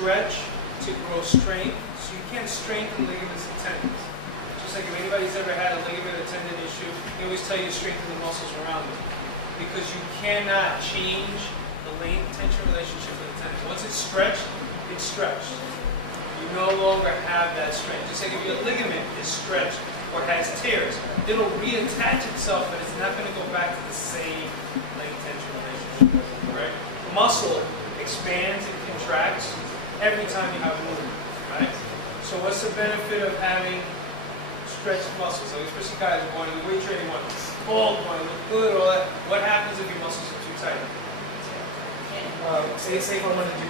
stretch to grow strength. So you can't strengthen ligaments and tendons. Just like if anybody's ever had a ligament or tendon issue, they always tell you to strengthen the muscles around it. Because you cannot change the length tension relationship with the tendon. Once it's stretched, it's stretched. You no longer have that strength. Just like if your ligament is stretched or has tears, it'll reattach itself, but it's not going to go back to the same length tension relationship. Right? Muscle expands and contracts every time you have movement. Right? So what's the benefit of having stretched muscles? Like especially guys who want to do weight training, want to bulk, want to look good, all that. What happens if your muscles are too tight? Say if I want to do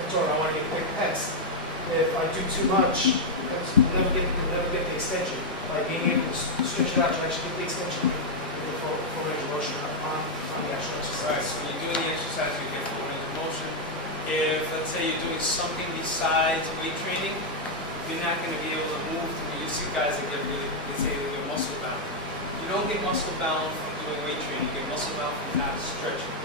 Ventura, I want to get quick pecs. If I do too much, you'll never get the extension. By being able to stretch it out, you actually get the extension with the full range of motion on the actual exercise. Right, so when you're doing the exercise, you get full range of motion. If, let's say, you're doing something besides weight training, you're not going to be able to move through. You see guys that get really, let's say, they get muscle bound. You don't get muscle bound from doing weight training. You get muscle bound from not stretching.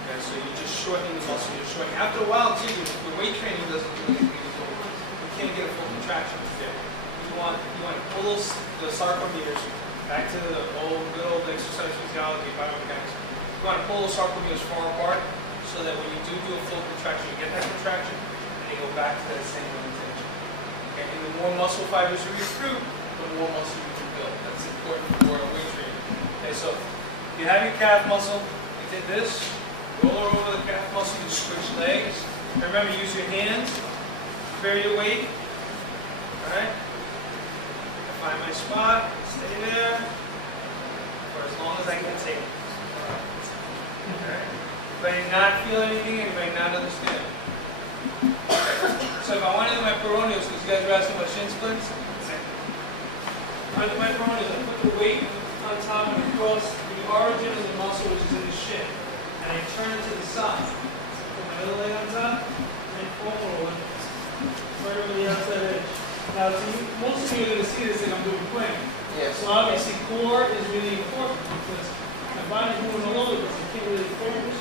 Okay, so you're just shortening the muscle. You're shortening. After a while, too, the weight training doesn't do anything. You can't get a full contraction there. You want to pull the sarcomeres back to the good old exercise physiology, biomechanics. You want to pull those sarcomeres far apart so that when you do a full contraction, you get that contraction and they go back to that same limitation. Okay, and the more muscle fibers you recruit, the more muscle you can build. That's important for weight training. Okay, so you have your calf muscle. You did this. Roll over the calf muscle. You switch legs. And remember, use your hands. Bear your weight. All right. Find my spot. Stay there for as long as I can take it. Okay. Anybody not feel anything? Anybody not understand? So if I want to do my peroneals, because you guys were asking about shin splints, I do my peroneals. I put the weight on top and across the origin of the muscle, which is in the shin, and I turn it to the side. Put my other leg on top and forward, right over the outside edge. Now, most of you are going to see this like I'm doing plank. Yes. So obviously, core is really important because my body's moving all over this. I can't really focus.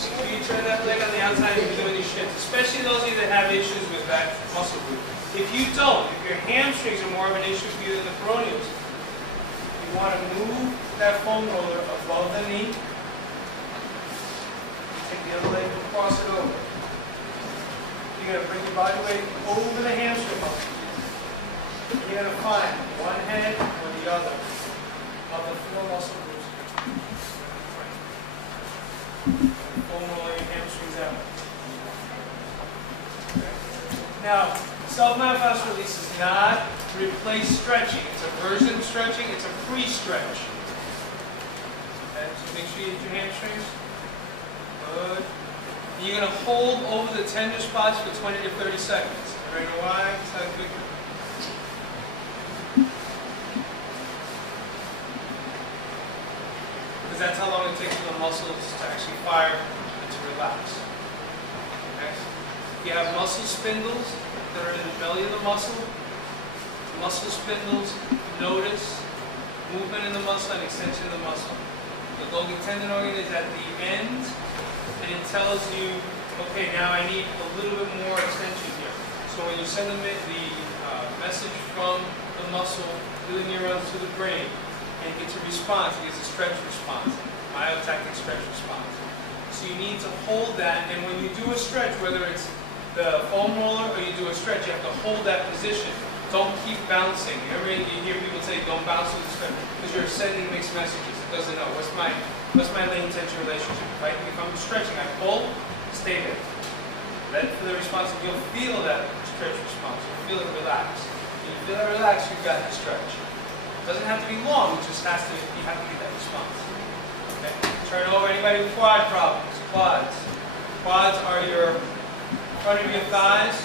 So you turn that leg on the outside and you're doing these shifts, especially those of you that have issues with that muscle group. If you don't, if your hamstrings are more of an issue for you than the peroneals, you want to move that foam roller above the knee. Take the other leg and cross it over. You're going to bring your body weight over the hamstring muscle. You're going to find one head or the other of the four muscle groups. Foam roll your hamstrings out. Okay. Now, self-manifest release is not replace stretching. It's a version of stretching. It's a pre-stretch. Okay, so make sure you hit your hamstrings. Good. You're going to hold over the tender spots for 20 to 30 seconds. You ready to know why? It's not quick. Because that's how long it takes for the muscles to actually fire and to relax. Next. You have muscle spindles that are in the belly of the muscle. Muscle spindles notice movement in the muscle and extension of the muscle. The Golgi tendon organ is at the end, and it tells you, okay, now I need a little bit more extension here. So when you send the message from the muscle to the neurons to the brain, and it gets a response, it gets a stretch response, myotactic stretch response. So you need to hold that, and when you do a stretch, whether it's the foam roller or you do a stretch, you have to hold that position. Don't keep bouncing. You hear people say, don't bounce with the stretch, because you're sending mixed messages. It doesn't know. What's my lane tension relationship? Right? If I'm stretching, I pull, stay there. Ready for the response. You'll feel that stretch response. You'll feel it relax. When you feel it relax, you've got the stretch. It doesn't have to be long. It just has to. You have to get that response. Okay. Turn over. Anybody with quad problems? Quads. Quads are your front of your thighs.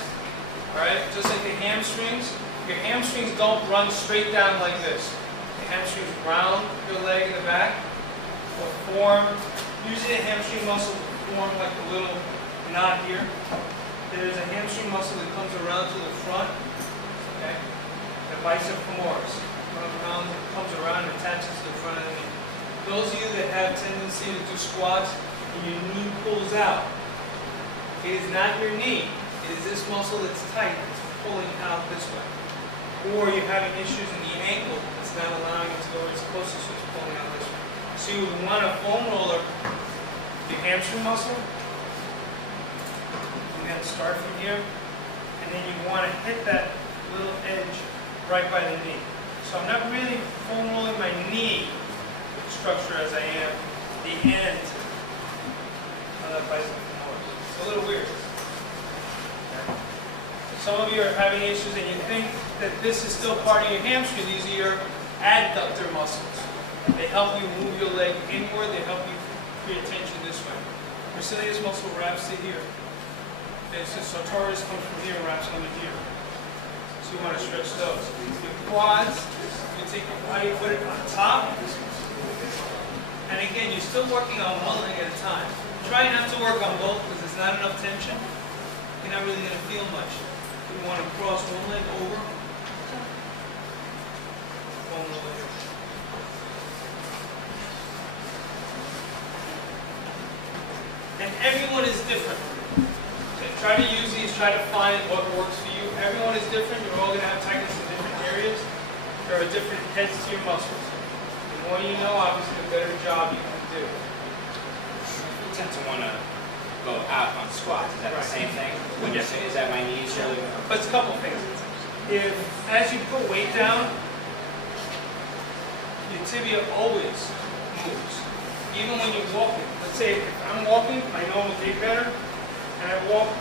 All right. Just like the hamstrings. Your hamstrings don't run straight down like this. The hamstrings round your leg in the back. Will form, usually a hamstring muscle will form like a little knot here. There's a hamstring muscle that comes around to the front. Okay? The bicep femoris. Rounds those of you that have tendency to do squats and your knee pulls out, it is not your knee. It is this muscle that's tight, that's pulling out this way. Or you're having issues in the ankle, it's not allowing it to go where it's supposed to, so it's pulling out this way. So you would want a foam roller, your hamstring muscle. You're going to start from here, and then you want to hit that little edge right by the knee. So I'm not really foam rolling my knee structure as I am the end of the bicep femoris. It's a little weird. Some of you are having issues and you think that this is still part of your hamstring. These are your adductor muscles. They help you move your leg inward. They help you create tension this way. Gracilis muscle wraps to here. Okay, so sartorius comes from here and wraps under here. So you want to stretch those. Your quads, you take your body, put it on top. And again, you're still working on one leg at a time. Try not to work on both because there's not enough tension. You're not really going to feel much. You want to cross one leg over. One leg over. And everyone is different. Okay, try to use these, try to find what works for you. Everyone is different. You're all going to have tightness in different areas. There are different heads to your muscles. The more you know, obviously, the better job you can do. You tend to want to go out on squats. Is that the same thing? When you say, is that my knees really? But it's a couple things. If, as you put weight down, your tibia always moves. Even when you're walking. Let's say if I'm walking, my normal gait pattern, and I walk,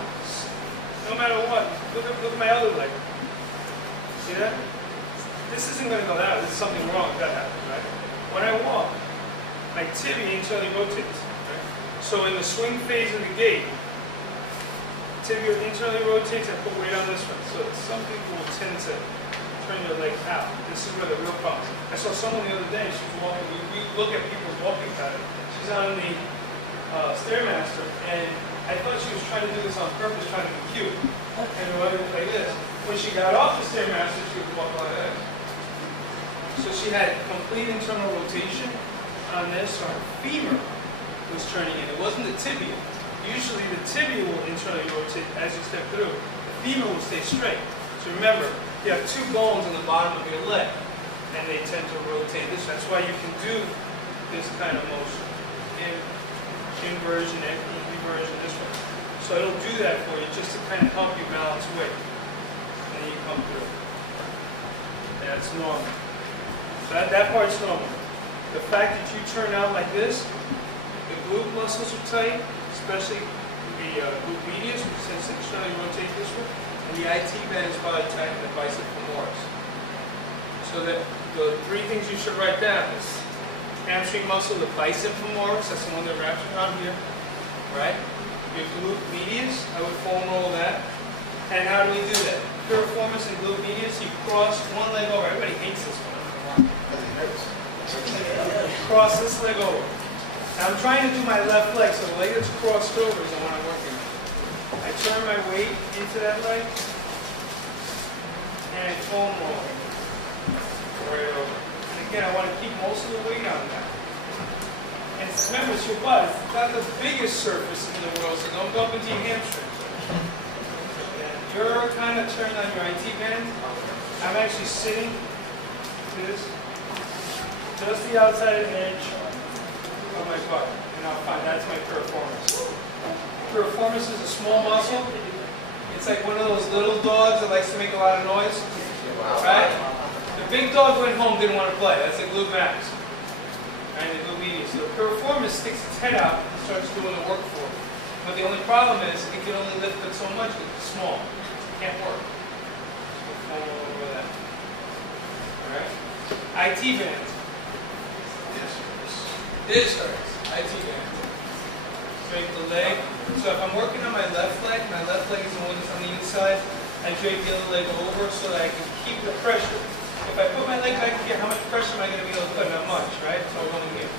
no matter what, look at my other leg. See that? This isn't going to go out. There's something wrong if that happens, right? When I walk, my tibia internally rotates. Right? So in the swing phase of the gait, tibia internally rotates and put weight on this one. So some people will tend to turn their leg out. This is where the real problem is. I saw someone the other day, she was walking, we look at people's walking pattern. She's on the Stairmaster, and I thought she was trying to do this on purpose, trying to be cute. And running like this. When she got off the Stairmaster, she would walk like that. So she had complete internal rotation on this, so her femur was turning in. It wasn't the tibia. Usually the tibia will internally rotate as you step through. The femur will stay straight. So remember, you have two bones on the bottom of your leg, and they tend to rotate this. That's why you can do this kind of motion. Inversion and reversion this way. So it'll do that for you just to kind of help you balance weight. And then you come through. That's normal. So that part's normal. The fact that you turn out like this, the glute muscles are tight, especially the glute medius, which tends to externally rotate this way, and the IT band is probably tight in the bicep femoris. So that the three things you should write down is hamstring muscle, the bicep femoris, that's the one that wraps around here, right? Your glute medius, I would foam roll that. And how do we do that? Piriformis and glute medius, you cross one leg over. Everybody hates this one. Cross this leg over. Now I'm trying to do my left leg, so the leg that's crossed over is the one I'm working on. I turn my weight into that leg, and I foam roll right over. And again, I want to keep most of the weight on that. And remember, it's your butt. It's not the biggest surface in the world, so don't go up into your hamstrings. You're kind of turned on your IT band. I'm actually sitting this, just the outside edge of my butt. And I'll find that's my piriformis. Piriformis is a small muscle. It's like one of those little dogs that likes to make a lot of noise. Right? The big dog went home, didn't want to play. That's a glute max. Right? The glute medius. So the piriformis sticks its head out and starts doing the work for it. But the only problem is it can only lift it so much because it's small. It can't work. So foam over that. Alright? IT band. This hurts. IT band. Drape the leg. So if I'm working on my left leg is the one that's on the inside, I drape the other leg over so that I can keep the pressure. If I put my leg back here, how much pressure am I going to be able to put? Not much, right? So I'm going here.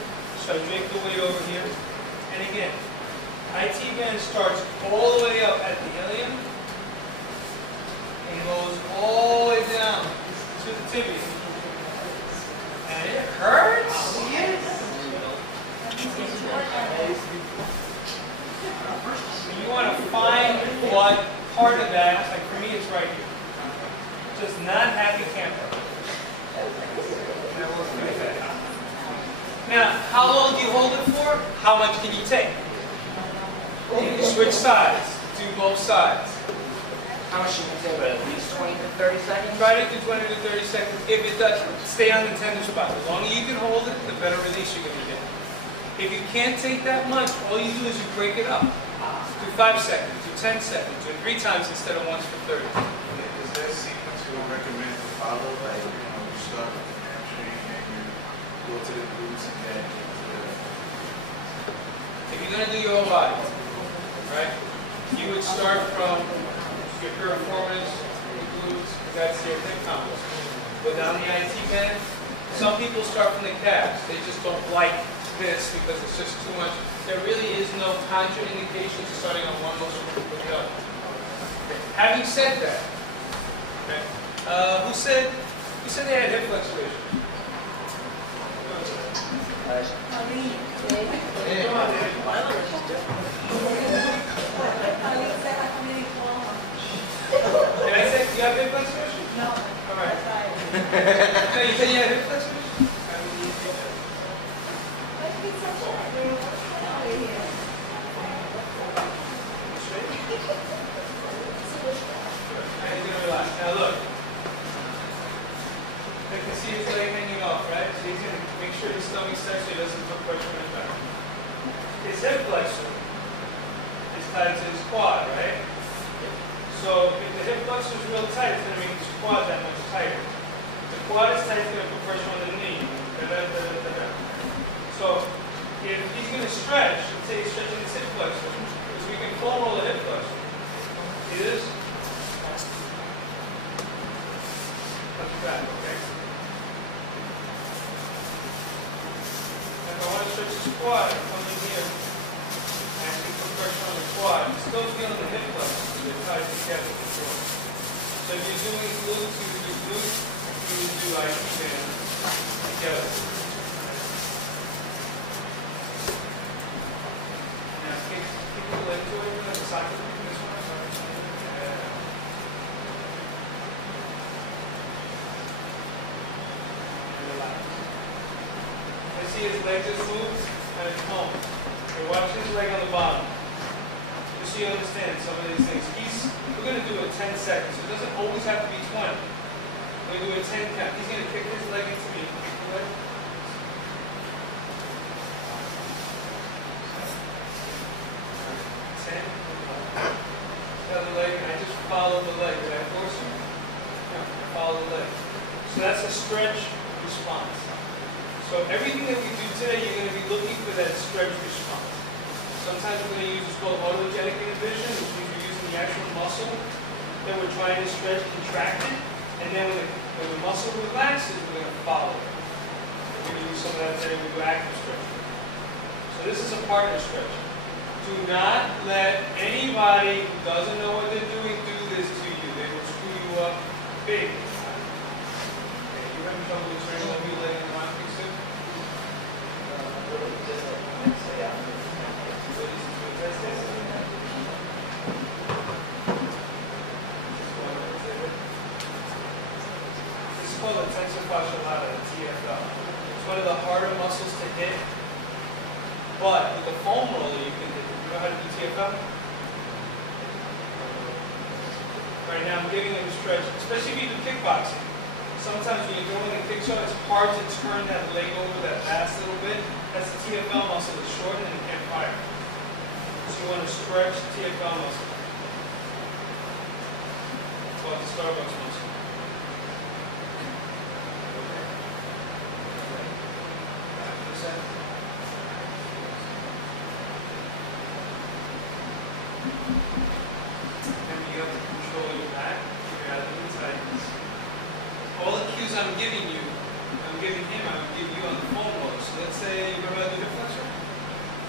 So I drape the weight over here. And again, IT band starts all the way up at the ilium and goes all the way down to the tibia. And it hurts. Yes. You want to find what part of that, like for me it's right here. Just not happy camper. Now, how long do you hold it for? How much can you take? You switch sides. Do both sides. How much should we take? At least 20 to 30 seconds? Try to do 20 to 30 seconds. If it does, stay on the tender spot. The longer you can hold it, the better release you're going to get. If you can't take that much, all you do is you break it up. Do 5 seconds, do 10 seconds, do it 3 times instead of once for 30. Is there a sequence you would recommend to follow? Like, you start with the hamstring and you go to the glutes and then If you're going to do your whole body, right, you would start from your piriformis, your glutes, that's your hip combos. Go down the IT band. Some people start from the calves. They just don't like this because it's just too much. There really is no contraindication to starting on one muscle with the other. Having said that, okay, who said they had hip flexion? Did I say you have hip flexion? No. All right. No, you said you had hip flexion? Now look, I can see his leg hanging off, right? So he's going to make sure his stomach starts so he doesn't put pressure on his back. His hip flexor is tied to his quad, right? So if the hip flexor is real tight, it's going to make his quad that much tighter. If the quad is tight, it's going to put pressure on the knee. So if he's going to stretch, let's say he's stretching his hip flexor, because we can foam roll the hip flexor. See this? Back, okay? If I want to stretch his quad, I come in here and I can put pressure on the quad. You're still feeling the hip flexors because they're tied together. So if you're doing glutes, you would do glutes, you would do IT band together. Now kick the leg to it, like a soccer kick this one. See his leg just moves and it's home. You're watching his leg on the bottom. Just so you understand some of these things. We're going to do it 10 seconds. It doesn't always have to be 20. We're going to do a 10 count. He's going to kick his leg into me. 10. The other leg, and I just follow the leg. Did I force him? No, I follow the leg. So that's a stretch response. So everything that we do today, you're going to be looking for that stretch response. Sometimes we're going to use what's called autogenic inhibition, which means we're using the actual muscle that we're trying to stretch, contract it, and then when the muscle relaxes, we're going to follow it. We're going to use some of that today, we do active stretching. So this is a partner stretch. Do not let anybody who doesn't know what they're doing do this to you. They will screw you up big. Okay, you having trouble with turning over your leg in the mountain suit? This is called a tensor fasciae lata, TFL. It's one of the harder muscles to hit, but with the foam roller you can hit it. You know how to do TFL? Right now I'm giving him a stretch, especially if you do kickboxing. Sometimes when you're doing a kick shot, it's hard to turn that leg over that last little bit. That's the TFL muscle. It's shortened and it can't fire. So you want to stretch the TFL muscle. It's called the Starbucks muscle. Remember, you have to control your back, figure out the tightness. All the cues I'm giving you, I'm giving him, I'm going to give you on the foam roll. So let's say you're going to do hip flexor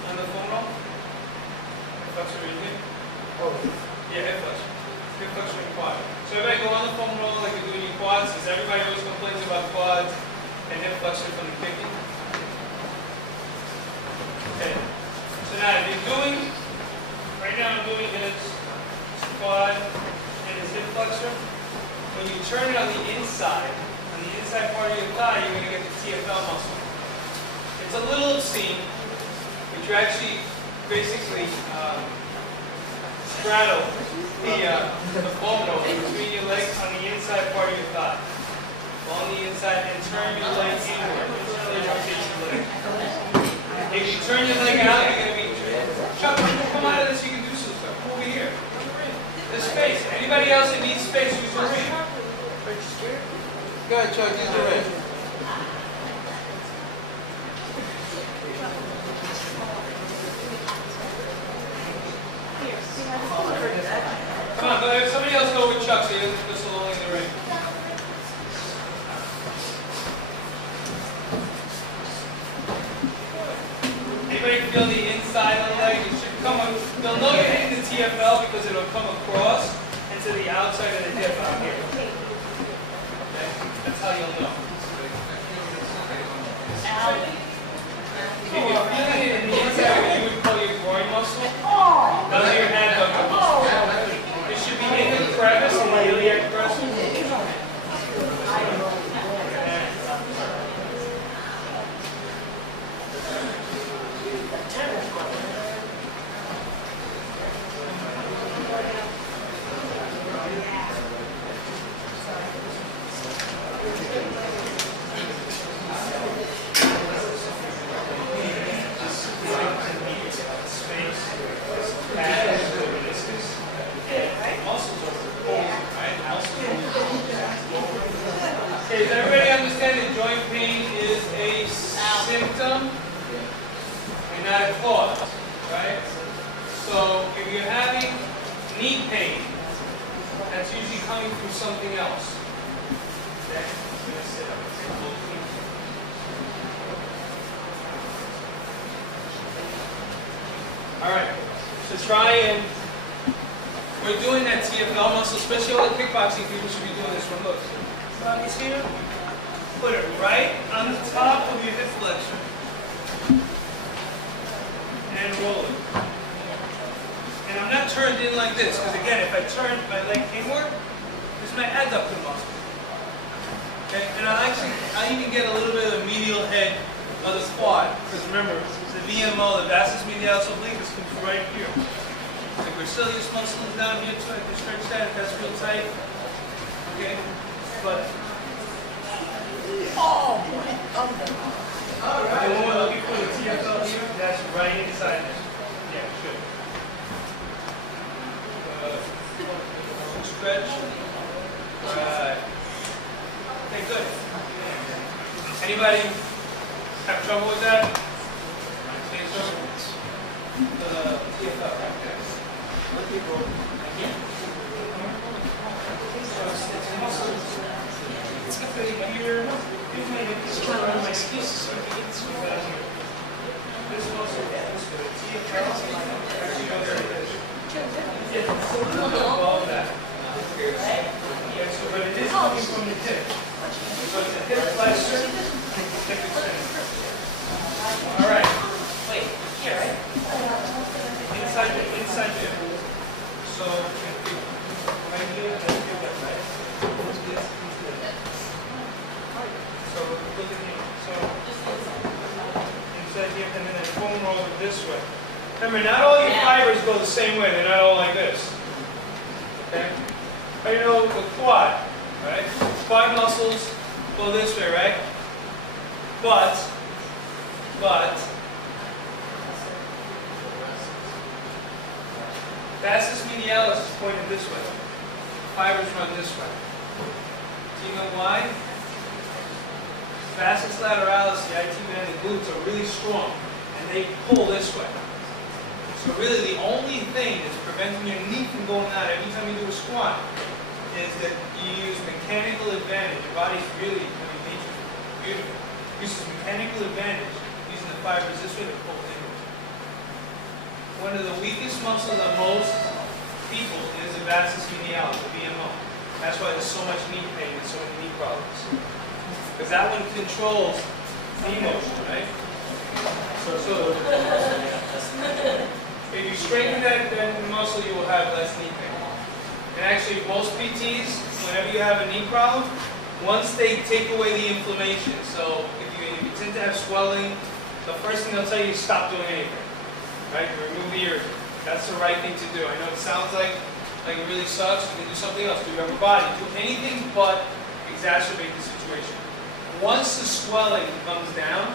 on the foam roll. Hip flexor right here. Oh. Yeah, hip flexor. Hip flexor and quad. So everybody go on the foam roll like you're doing your quads, because everybody always complains about quads and hip flexor from the kicking. Okay. So turn it on the inside part of your thigh, you're going to get the TFL muscle. It's a little obscene, but you actually basically straddle the bone between your legs on the inside part of your thigh. On the inside, and turn your leg inward. If you turn your leg out, you're going to be... Chuck, come out of this, you can do some stuff. Come over here. There's space. Anybody else that needs space, use the ring. Go ahead, Chuck, use the ring. Come on, go ahead. Somebody else go with Chuck so he doesn't go so long in the ring. Anybody feel the inside of the leg? It should come up. They'll know you're hitting the TFL because it'll come across into the outside of the hip out here. Okay? That's how you'll know. If you're feeling it in the inside, what you would call your groin muscle, those are your adductor muscles. It should be in the crevice in the iliac crest. Does everybody understand that joint pain is a symptom and not a cause, right? So if you're having knee pain, that's usually coming from something else. Okay? All right, so try and, we're doing that TFL muscle, especially all the kickboxing people should be doing this one. Look. Is here, put it right on the top of your hip flexor and roll it. And I'm not turned in like this, because again, if I turn my leg inward, this is my adductor muscle. Okay, and I even get a little bit of the medial head of the quad, because remember, the VMO, the vastus medialis obliquus, comes right here. The gracilis muscle is down here, so I can stretch that if that's real tight. Okay. But oh boy! All right. The one looking for the TFL here, that's right inside there. Yeah, good. Stretch. Right. Okay, good. Anybody have trouble with that? The TFL. Okay. Let people. Here, it's kind of my excuses. This muscle, this way. Actually, no, there it is. It's a little bit above that. Okay, so, but it is coming from the hip. So it's a hip flexor, hip extensor. All right. Wait, here, right? Inside there. So, right here, let's do that, right? So look at here. So inside here, and then I foam roll it this way. Remember, not all your fibers go the same way. They're not all like this. Okay? You know the quad, right? Quad muscles go this way, right? But vastus medialis is pointed this way. Fibers run this way. Do you know why? Vastus lateralis, the IT band, the glutes are really strong, and they pull this way. So really the only thing that's preventing your knee from going out every time you do a squat is that you use mechanical advantage. Your body's really, nature's beautiful. Uses mechanical advantage using the fibers this way to pull inward. One of the weakest muscles of most people is the vastus medialis, the VMO. That's why there's so much knee pain and so many knee problems. Because that one controls knee motion, right? So if you straighten that muscle, you will have less knee pain. And actually, most PTs, whenever you have a knee problem, once they take away the inflammation, so if you tend to have swelling, the first thing they'll tell you is stop doing anything, right? Remove the irritant. That's the right thing to do. I know it sounds like it really sucks. You can do something else. Do your upper body. Do anything but exacerbate the situation. Once the swelling comes down,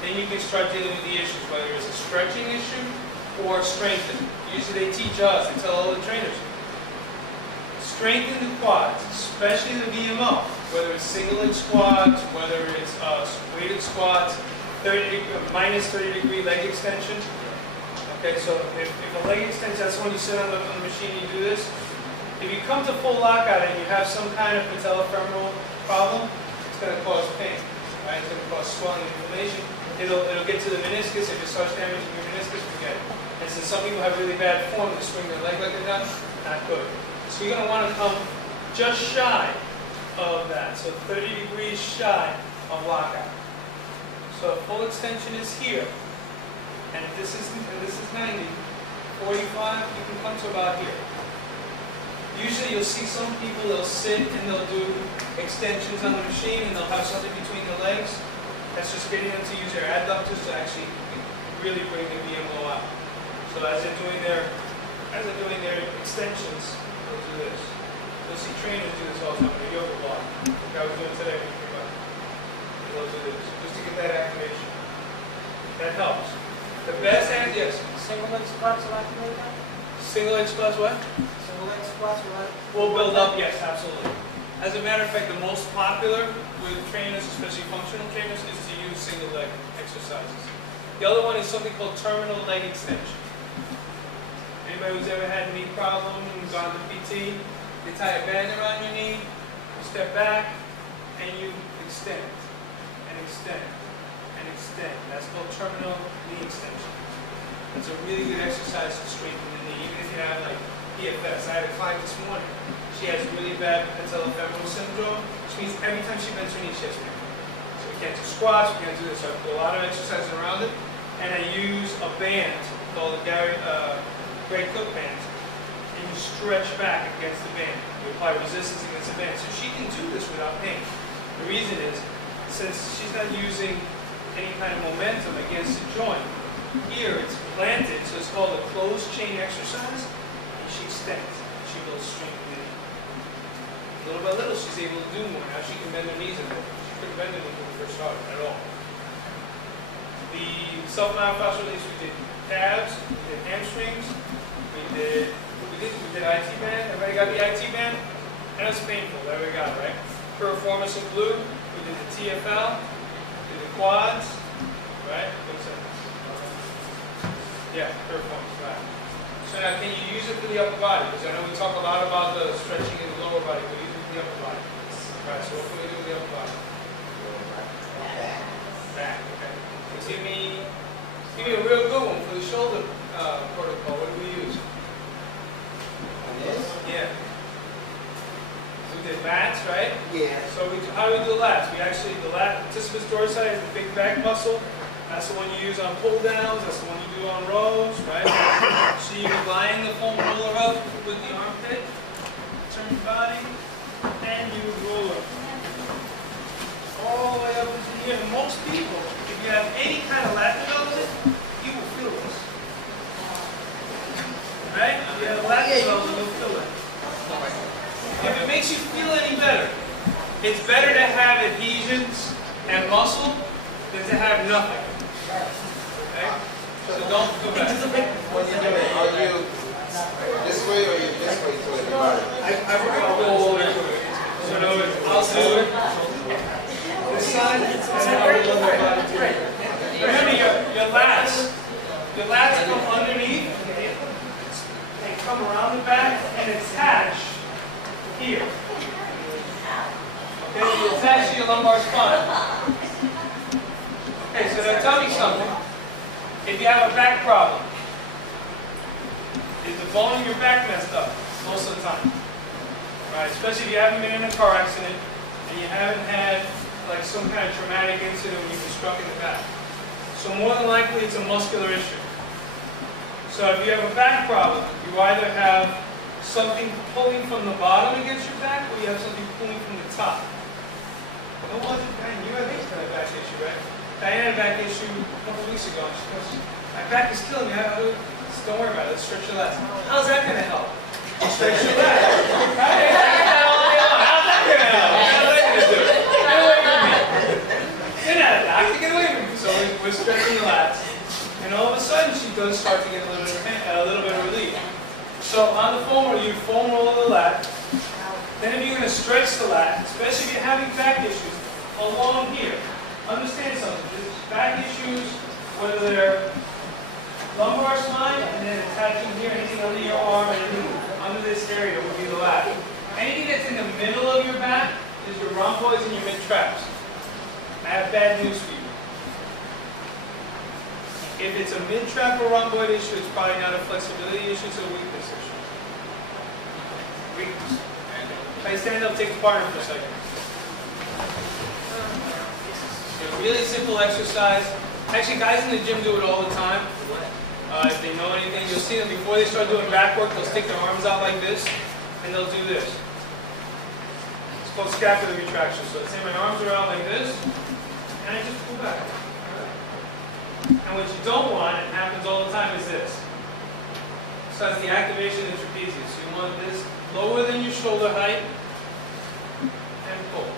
then you can start dealing with the issues, whether it's a stretching issue or strengthening. Usually they teach us, they tell all the trainers, strengthen the quads, especially the VMO, whether it's single leg squats, whether it's weighted squats, minus 30-degree leg extension. Okay, so if a leg extension, that's when you sit on the machine and you do this. If you come to full lockout and you have some kind of patellofemoral problem, it's going to cause pain, right? It's going to cause swelling and inflammation. It'll get to the meniscus. If it starts damaging your meniscus, forget it. And since some people have really bad form, they swing their leg like they're not good. So you're going to want to come just shy of that, so 30 degrees shy of lockout. So full extension is here, and if this is 90, 45, you can come to about here. Usually you'll see some people, they'll sit and they'll do extensions on the machine and they'll have something between their legs. That's just getting them to use their adductors to actually really bring the VMO out. So as they're doing their extensions, they'll do this. You'll see trainers do this all the time in a yoga block. Like I was doing today when you came up. They'll do this, just to get that activation. That helps. The best hand, yes. Single leg squats will activate that? Single leg squats, what? Single leg squats will activate? We'll build up, yes, absolutely. As a matter of fact, the most popular with trainers, especially functional trainers, is to use single leg exercises. The other one is something called terminal leg extension. Anybody who's ever had a knee problem, gone to PT, they tie a band around your knee, you step back, and you extend, and extend, and extend. That's called terminal knee extension. It's a really good exercise to strengthen the knee, even if you have like PFS. I had a client this morning. She has really bad patellofemoral syndrome, which means every time she bends her knee, she has pain. So we can't do squats, we can't do this. So I do a lot of exercises around it, and I use a band called the Grey Cook band, and you stretch back against the band. You apply resistance against the band. So she can do this without pain. The reason is, since she's not using any kind of momentum against the joint, here it's planted, so it's called a closed chain exercise, and she extends. She builds strength in the knee. Little by little, she's able to do more. Now she can bend her knees a bit. She couldn't bend her knees when we first started at all. The self-myofascial release, we did calves, we did hamstrings, we did IT band. Everybody got the IT band? And it's painful. Everybody got it, right? Piriformis and glute, we did the TFL, we did the quads, right? What's that? Yeah, piriformis, right. So now, can you use it for the upper body? Because I know we talk a lot about the stretching in the lower body, but use it for the upper body. Right, so what can we do with the upper body? Back, okay. So give me a real good one for the shoulder protocol. What do we use? This? Yeah. We did lats, right? Yeah. So how do we do lats? We actually, the latissimus dorsi is the big back muscle. That's the one you use on pull downs. That's the one you do on rows, right? So you line the foam roller up with the armpit, turn your body, and you roll it all the way up into here. And most people, if you have any kind of lat development, you will feel this. Right? If you have lat development, you'll feel it. If it makes you feel any better, it's better to have adhesions and muscle than to have nothing. Okay? So don't feel bad. When you do it, are you this way or you this way to the body? I'll go all the way to it. So in other words, I'll do it this side, and then I'll do the other body too. Remember your lats come underneath, they come around the back and attach here. Okay, you attach to your lumbar spine. Okay, so now tell me something. If you have a back problem, is the bone in your back messed up most of the time? Right, especially if you haven't been in a car accident and you haven't had like some kind of traumatic incident when you've been struck in the back. So more than likely it's a muscular issue. So if you have a back problem, you either have something pulling from the bottom against your back, or you have something pulling from the top? No one, Diane, you had this kind of back issue, right? Diane had a back issue a couple weeks ago. She goes, my back is killing me. Don't worry about it. Let's stretch your lats. How's that going to help? Stretch your lats. Right? How's that going to help? How's that going to do? Get away from me. Get out of that. I can get away from me. So we're stretching the lats. And all of a sudden, she does start to get a little bit of relief. So on the foam roll, you foam roll the lat. Then if you're going to stretch the lat, especially if you're having back issues, along here, understand something. Back issues, whether they're lumbar spine and then attaching here, anything under your arm and anything under this area would be the lat. Anything that's in the middle of your back is your rhomboids and your mid-traps. I have bad news for you. If it's a mid-trap or rhomboid issue, it's probably not a flexibility issue, it's a weakness issue. Weakness. Can I stand up, take a partner for a second? A really simple exercise. Actually, guys in the gym do it all the time. If they know anything, you'll see them before they start doing back work, they'll stick their arms out like this, and they'll do this. It's called scapular retraction. So let's say my arms are out like this, and I just pull back. And what you don't want, and happens all the time, is this. So that's the activation of the trapezius. So you want this lower than your shoulder height, and pull.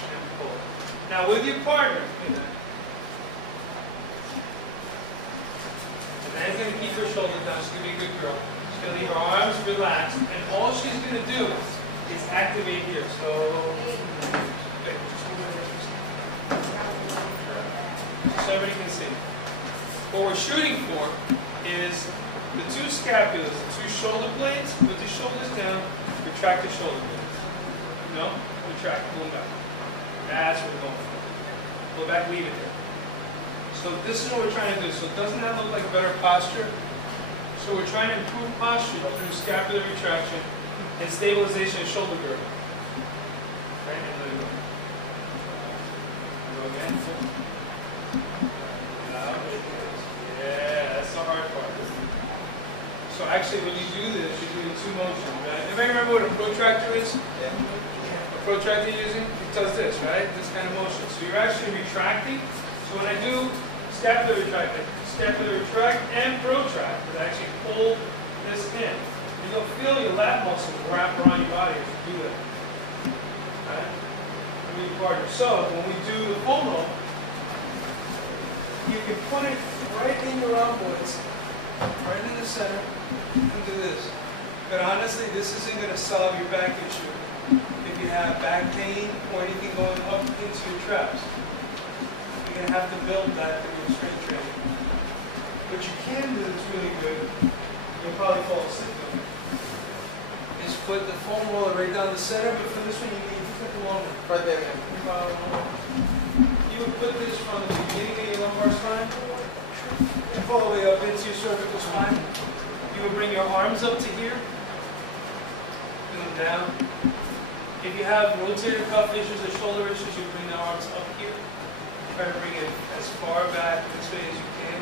And pull. Now with your partner, Diane's going to keep her shoulders down. She's going to be a good girl. She's going to leave her arms relaxed. And all she's going to do is activate here. So, everybody can see. What we're shooting for is the two scapulas, the two shoulder blades. Put the shoulders down. Retract the shoulder blades. No? Retract. Pull them back. That's what we're going for. Pull back. Leave it there. So this is what we're trying to do. So doesn't that look like better posture? So we're trying to improve posture through scapular retraction and stabilization of shoulder girdle. Right? And let it go. Go again. Yeah, that's the hard part. So actually when you do this, you're doing two motions, right? Anybody remember what a protractor is? Yeah. A protractor you're using? It does this, right? This kind of motion. So you're actually retracting. So when I do scapular retract and protract, it actually pull this in. And you'll feel your lat muscles wrap around your body as you do that. Right? Move your partner. So when we do the foam roll, you can put it right in your rhomboids, right in the center, and do this. But honestly, this isn't going to solve your back issue if you have back pain or anything going up into your traps. You're going to have to build that through your strength training. What you can do that's really good, you'll probably fall asleep doing it, is put the foam roller right down the center, but for this one you need to put the long one. Right there, man. You would put this from the beginning of your lumbar spine, and all the way up into your cervical spine. You would bring your arms up to here, bring them down. If you have rotator cuff issues or shoulder issues, you bring the arms up here. Try to bring it as far back this way as you can,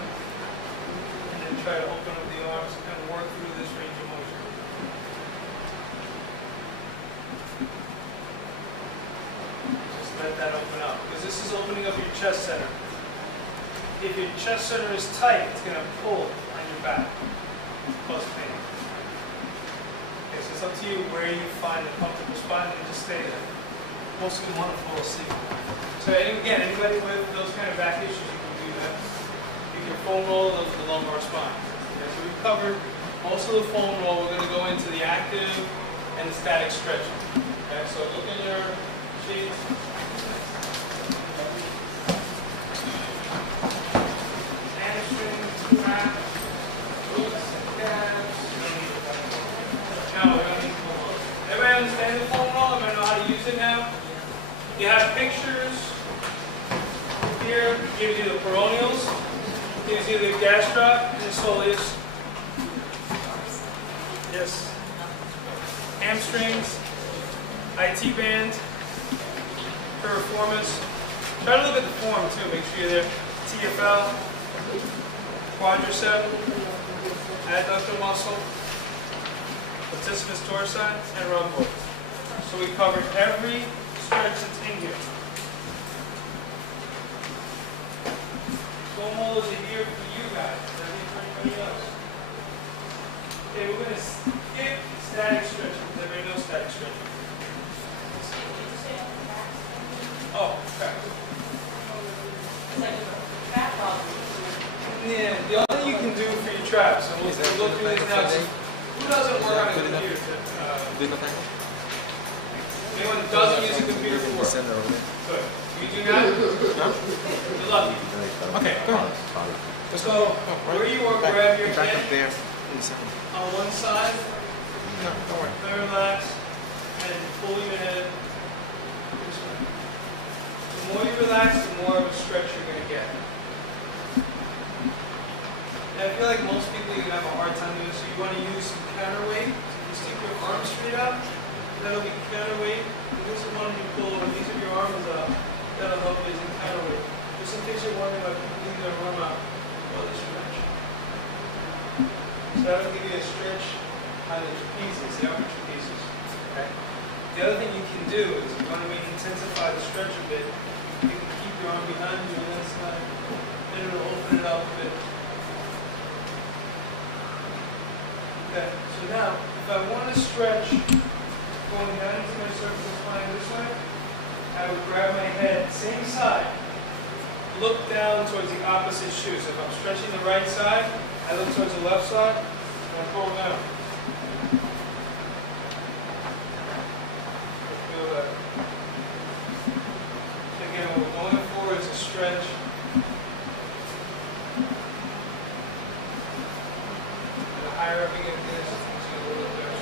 and then try to open up the arms and work through this range of motion. Just let that open up, because this is opening up your chest center. If your chest center is tight, it's going to pull on your back, cause pain. Okay, so it's up to you where you find a comfortable spot, and just stay there. Most of you want to fall asleep. So again, anybody with those kind of back issues, you can do that. You can foam roll the lumbar spine. Okay, so we've covered most of the foam roll. We're going to go into the active and the static stretching. Okay, so look in your sheets. Hamstrings, traps, glutes, calves. No, we don't need foam roll. Everybody understand the foam roll? Everybody know how to use it now? You have pictures here, gives you the peroneals, gives you the gastroc and the soleus. Yes. Hamstrings, IT band, piriformis. Try to look at the form too, make sure you're there. TFL, quadricep, adductor muscle, latissimus dorsi, and rhomboid. So we covered every stretch that's in here. Almost a year for you guys. Is that it for anybody else? Okay, we're going to skip static stretching because everybody knows static stretching. Oh, okay. Yeah, the only thing you can do for your traps, and we'll go through this now. Who doesn't work on a computer? Anyone that doesn't use a computer for work? Good. You do not? You're lucky. Okay, go ahead. So, where you work, grab your Back up head there. on one side, No, don't worry. very relaxed, and pull your head this way. The more you relax, the more of a stretch you're going to get. And I feel like most people are going to have a hard time doing this, so you want to use some counterweight. You stick your arms straight up, that'll be counterweight. And this is one you pull, and these are your arms up. That'll help you as a counterweight. Just in case you're wondering about people leaving their arm out, well, the stretch. So that'll give you a stretch on the trapezius, the upper trapezius. Okay? The other thing you can do is if you want to intensify the stretch a bit, you can keep your arm behind you on that side, and it'll open it up a bit. Okay, so now, if I want to stretch going down into my cervical spine this way, I would grab my head, same side, look down towards the opposite shoe. So if I'm stretching the right side, I look towards the left side, and I pull down. Feel that. So again, what we're going for is a stretch. And the higher up you get this, you see a little bit of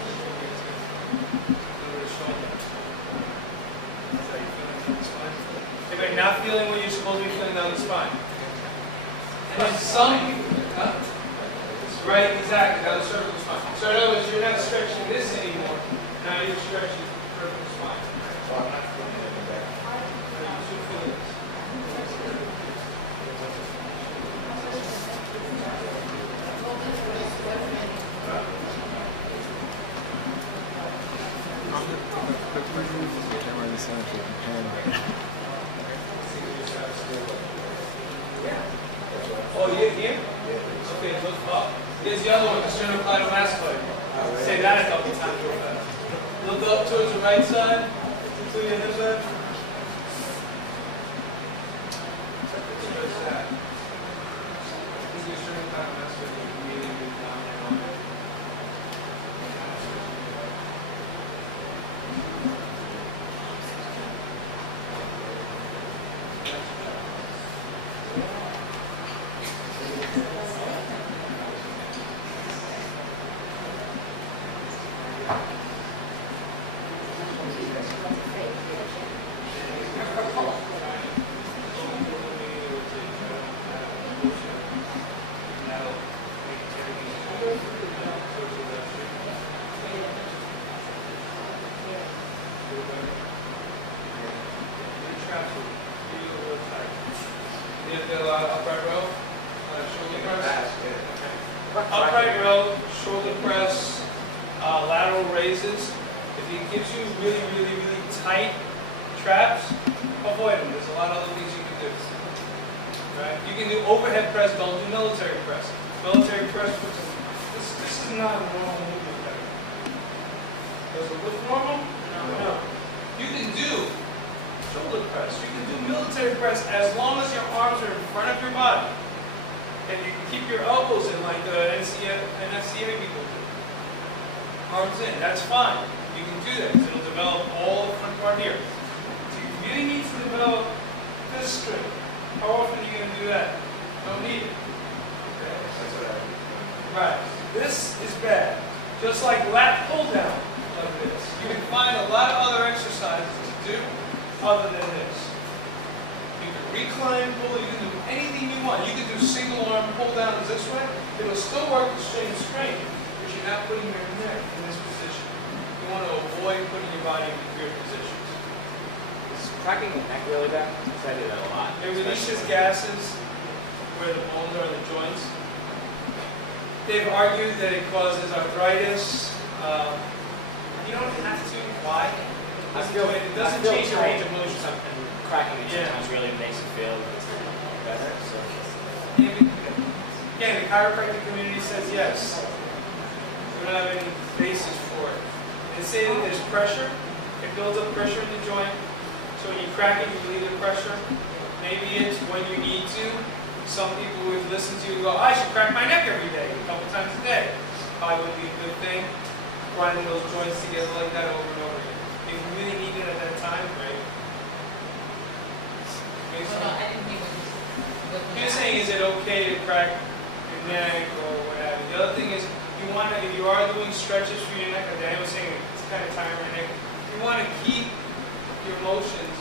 shoulder. That's how you feel down the spine. Anybody not feeling what you're supposed to be feeling down the spine? And then some people, right, exactly, down the cervical spine. So in other words, you're not stretching this anymore. Now you're stretching the cervical spine. So I'm not feeling it in the back. You should feel this. Oh, you here? Okay, look up. Here's the other one, the sternocleidomastoid. Say that a couple times real fast. Look up towards the right side, to your hip side. Stretch that. This is your sternocleidomastoid. Really, really down there on it. Upright row, shoulder press. Upright row, shoulder press, lateral raises. If it gives you really, really, really tight traps, avoid them. There's a lot of other things you can do. Right? You can do overhead press, don't do military press. Military press, this is not a normal movement pattern. Does it look normal? No. You can do shoulder press. You can do military press as long as your arms are in front of your body. And you can keep your elbows in like the NFCA people do. Arms in, that's fine. You can do that because it'll develop all the front part here. So you really need to develop this strength. How often are you going to do that? Don't need it. Okay. That's what I do. Right. This is bad. Just like lat pull down like this. You can find a lot of other exercises to do other than this. You can recline pull, you can do anything you want. You can do single arm pull downs this way. It'll still work the same strength, but you're not putting your neck in this position. You want to avoid putting your body in weird positions. Is cracking the neck really bad? Because I do that a lot. It releases gases where the bones are in the joints. They've argued that it causes arthritis. You don't have to. Why? It doesn't change your range of motion. Something cracking it sometimes really makes it feel better. So. Again, the chiropractic community says yes. We don't have any basis for it. They say that there's pressure. It builds up pressure in the joint. So when you crack it, you relieve the pressure. Maybe it's when you need to. Some people we've listened to go, I should crack my neck every day, a couple times a day. Probably would be a good thing. Grinding those joints together like that over and over again. If you really need it at that time, great. You're saying, is it okay to crack your neck or whatever? The other thing is, if you are doing stretches for your neck, like Daniel was saying, it's kind of tiring your neck. You want to keep your motions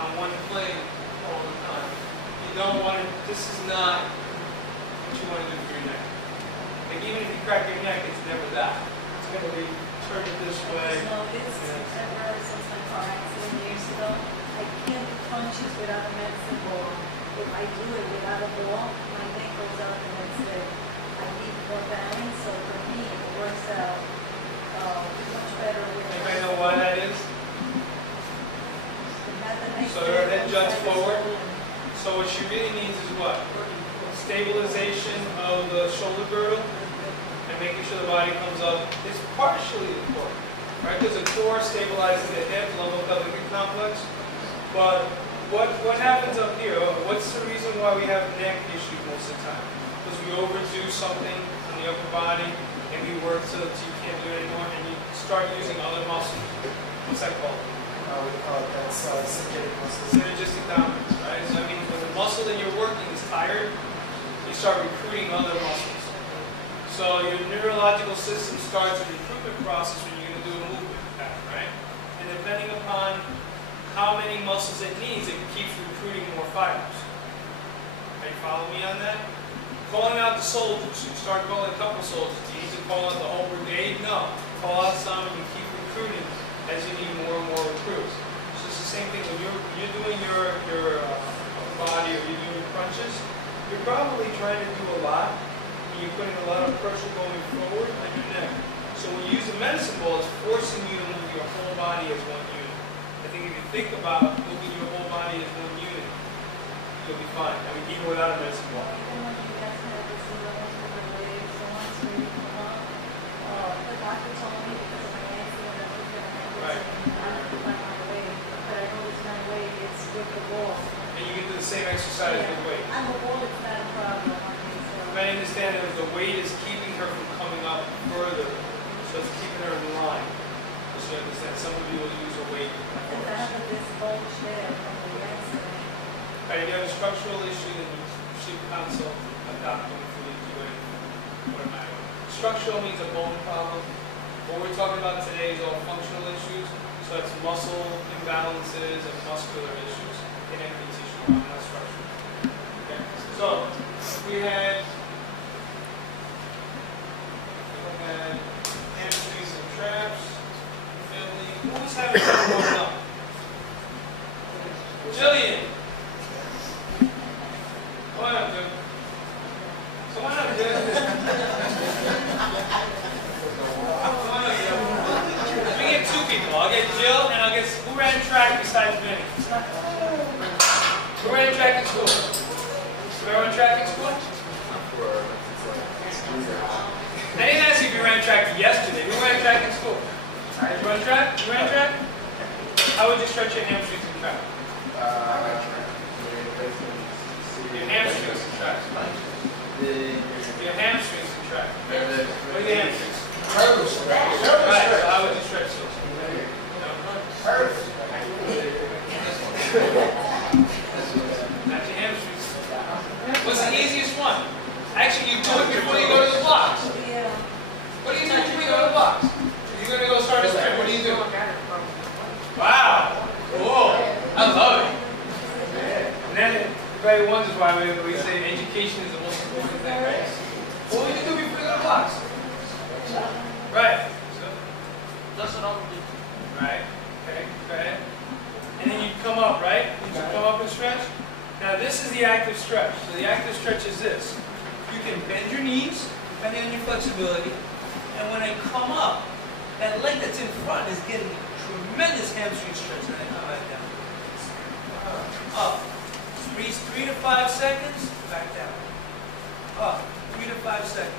on one plane all the time. You don't want to. This is not what you want to do for your neck. Like even if you crack your neck, it's never that. It's going to be turn it this way. No, it's ever since my car accident years ago. I can't do punches without a medicine ball. If I do it without a ball, my neck goes up and it's it. I need more balance, so for me, it works out much better with. Anybody know why that is? So her head juts forward. So what she really needs is what? Stabilization of the shoulder girdle and making sure the body comes up is partially the core, right? Because the core stabilizes the hip, lumbar-pelvic complex. But what happens up here? What's the reason why we have neck issues most of the time? Because we overdo something on the upper body and we work till you can't do it anymore and you start using other muscles. What's that called? We call it that's synergistic muscles. Synergistic dominance, right? So I mean, when the muscle that you're working is tired, you start recruiting other muscles. So your neurological system starts a recruitment process when you're going to do a movement pattern, right? And depending upon how many muscles it needs, it keeps recruiting more fibers. Are you follow me on that? Calling out the soldiers. You start calling a couple soldiers. Do you need to call out the whole brigade? No. Call out some and you keep recruiting as you need more and more recruits. So it's the same thing when you're doing your body or you're doing your crunches, you're probably trying to do a lot and you're putting a lot of pressure going forward on your neck. So when you use the medicine ball, it's forcing you to move your whole body as one unit. I think if you think about moving your whole body as one unit, you'll be fine. I mean, even without a medicine ball. Even when you guys had this illness with the legs, so once we come up, the doctor told me because of my accident, I was going to have this and I have to find my way. But I know it's my way, it's with the ball. And you can do the same exercise with weight. And the ball is not a problem. I understand that the weight is keeping her from coming up further, so it's keeping her in line. So you understand, some of you will use a weight. Because I have this bulge there from the accident. If you have a structural issue, then you should consult a doctor before you do anything. What am I doing? Structural means a bone problem. What we're talking about today is all functional issues. So it's muscle imbalances and muscular issues, connective tissue, not structural. Okay. So we had hamstrings and traps. Who's having trouble warming up? Jillian. Come on up, Jill. Come on up, Jill. Come on up, Jill. Let me get two people. I'll get Jill and I'll get who ran track besides Vinny? Who ran track in school? Did I run track in school? I didn't ask you if you ran track yesterday. Who ran track in school? Did you run track? You ran track? How would you stretch your hamstrings in track? Your hamstrings in track. Your hamstrings in track. What are the hamstrings? Right, so how would you stretch those? That's your hamstrings. What's the easiest one? Actually, you do it before you go to the blocks. What do you do before you go to the blocks? You're going to go start a sprint. What do you do? Wow. Whoa. I love it. And then everybody wonders why we say education is the most important thing, right? What would you do before you go to the blocks? Right. So, That's what I would do. right. Okay. Go ahead. And then you come up, right? You come up and stretch. Now this is the active stretch. So the active stretch is this. You can bend your knees depending on your flexibility. And when I come up, that leg that's in front is getting tremendous hamstring stretch, and I come back down. Up. 3 to 5 seconds, back down. Up. 3 to 5 seconds.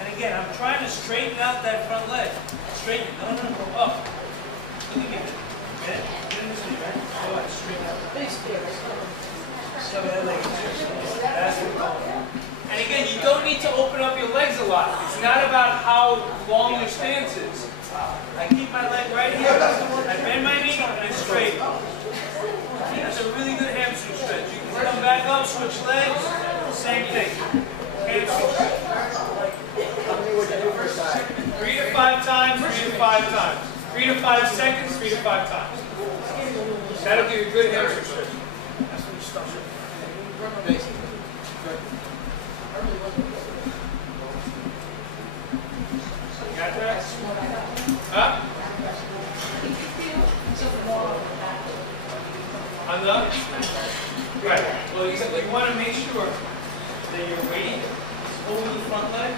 And again, I'm trying to straighten out that front leg. Straighten it. No. Up. Look at me. Get in this knee, right? Go ahead. Straighten out. Shove that leg. That's the goal. And again, you don't need to open up your legs a lot. It's not about how long your stance is. I keep my leg right here. I bend my knee and I straighten. That's a really good hamstring stretch. You can come back up, switch legs, same thing. Hamstring stretch. 3 to 5 times, 3 to 5 times. 3 to 5 seconds, 3 to 5 times. That'll give you a good hamstring stretch. That's what you start with. You got that? Huh? On the? Right. Well, you want to make sure that your weight is over the front leg.